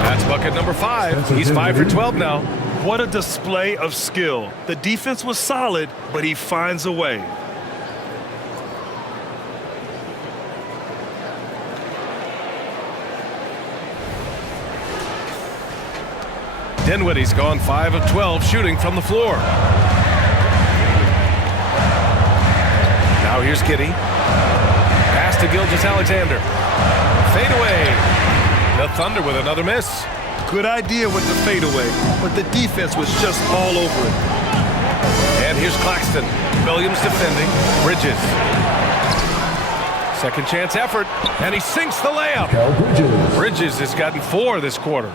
That's bucket number 5. He's 5 for 12 now. What a display of skill. The defense was solid, but he finds a way. Dinwiddie's gone 5 of 12 shooting from the floor. Now here's Giddey. Pass to Gilgeous-Alexander. Fade away. The Thunder with another miss. Good idea with the fadeaway, but the defense was just all over it. And here's Claxton. Williams defending. Bridges. Second chance effort, and he sinks the layup. Bridges has gotten 4 this quarter.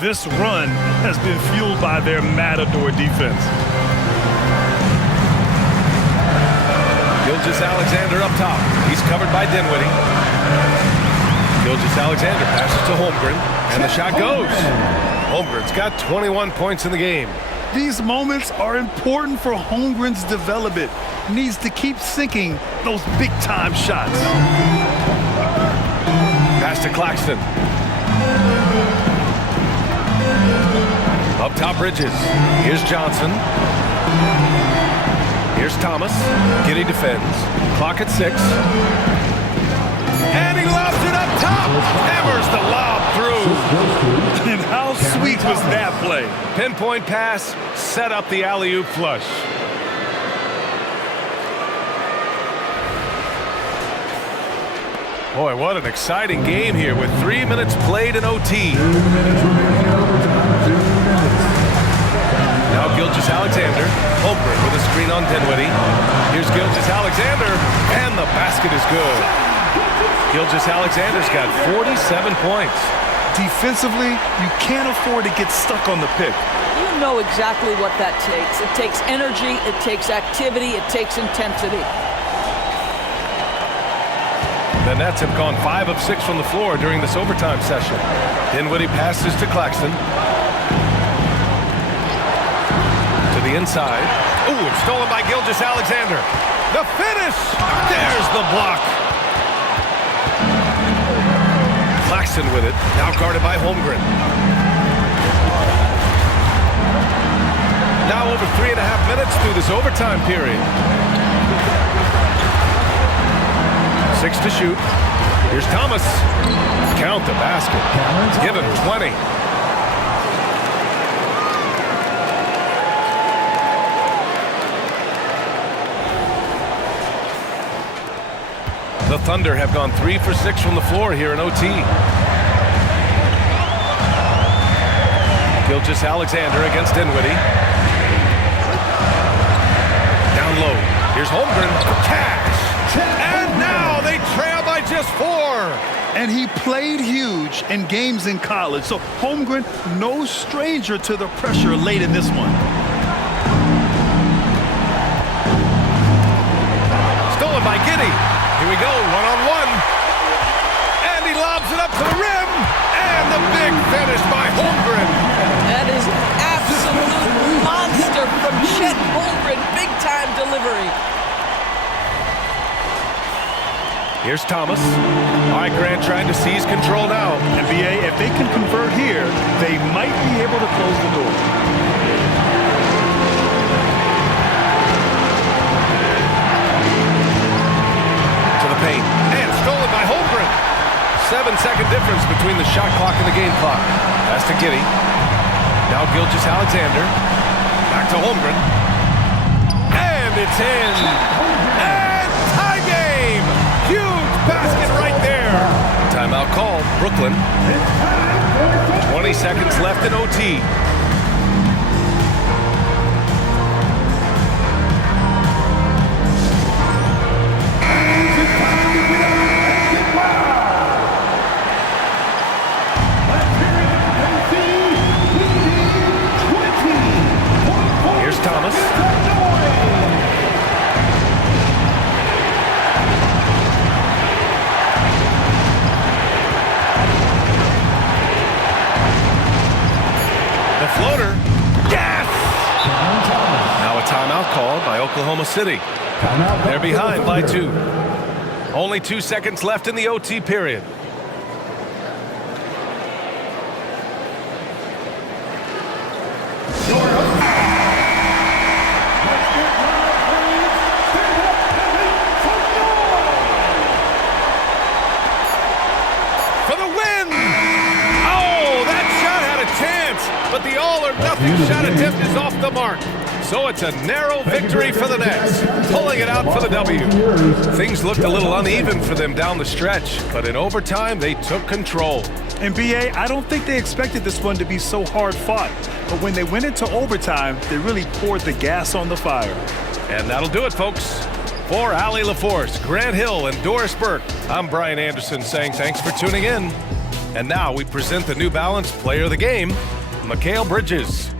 This run has been fueled by their matador defense. Gilgeous-Alexander up top. He's covered by Dinwiddie. Gilgeous-Alexander passes to Holmgren, and the shot goes. Holmgren's got 21 points in the game. These moments are important for Holmgren's development. Needs to keep sinking those big-time shots. Pass to Claxton. Up top, Bridges. Here's Johnson. Here's Thomas. Giddey defends. Clock at 6. And he lobs it up top. Hammers the lob through. And how sweet was that play? Pinpoint pass, set up the alley-oop flush. Boy, what an exciting game here with 3 minutes played in OT. Now Gilgeous-Alexander. Holmgren with a screen on Dinwiddie. Here's Gilgeous-Alexander, and the basket is good. Gilgeous-Alexander's got 47 points. Defensively, you can't afford to get stuck on the pick. You know exactly what that takes. It takes energy, it takes activity, it takes intensity. The Nets have gone 5 of 6 from the floor during this overtime session. Dinwiddie passes to Claxton. To the inside. Ooh, stolen by Gilgeous-Alexander. The finish! There's the block. Claxton with it, now guarded by Holmgren. Now over 3.5 minutes through this overtime period. 6 to shoot. Here's Thomas. Count the basket. Give him 20. The Thunder have gone 3 for 6 from the floor here in OT. Gilgeous-Alexander against Dinwiddie. Down low. Here's Holmgren. Cash. And now they trail by just 4. And he played huge in games in college, so Holmgren, no stranger to the pressure late in this one. Stolen by Giddy. Here we go, one-on-one. And he lobs it up to the rim. And the big finish by Holmgren. That is an absolute monster from Chet Holmgren. Big-time delivery. Here's Thomas. All right, Grant trying to seize control now. NBA, if they can convert here, they might be able to close the door. To the paint. And stolen by Holmgren. 7-second difference between the shot clock and the game clock. Pass to Giddy. Now Gilgeous-Alexander. Back to Holmgren. And it's in. And tie game. Huge basket right there. Timeout called. Brooklyn. 20 seconds left in OT. Here's Thomas. The floater. Yes! Now a timeout called by Oklahoma City. They're behind by 2. Only 2 seconds left in the OT period. For the win! Oh, that shot had a chance, but the all-or-nothing shot attempt is off the mark. So it's a narrow victory for the Nets, pulling it out for the W. Things looked a little uneven for them down the stretch, but in overtime, they took control. NBA, I don't think they expected this one to be so hard-fought, but when they went into overtime, they really poured the gas on the fire. And that'll do it, folks. For Allie LaForce, Grant Hill, and Doris Burke, I'm Brian Anderson saying thanks for tuning in. And now we present the New Balance Player of the Game, Mikal Bridges.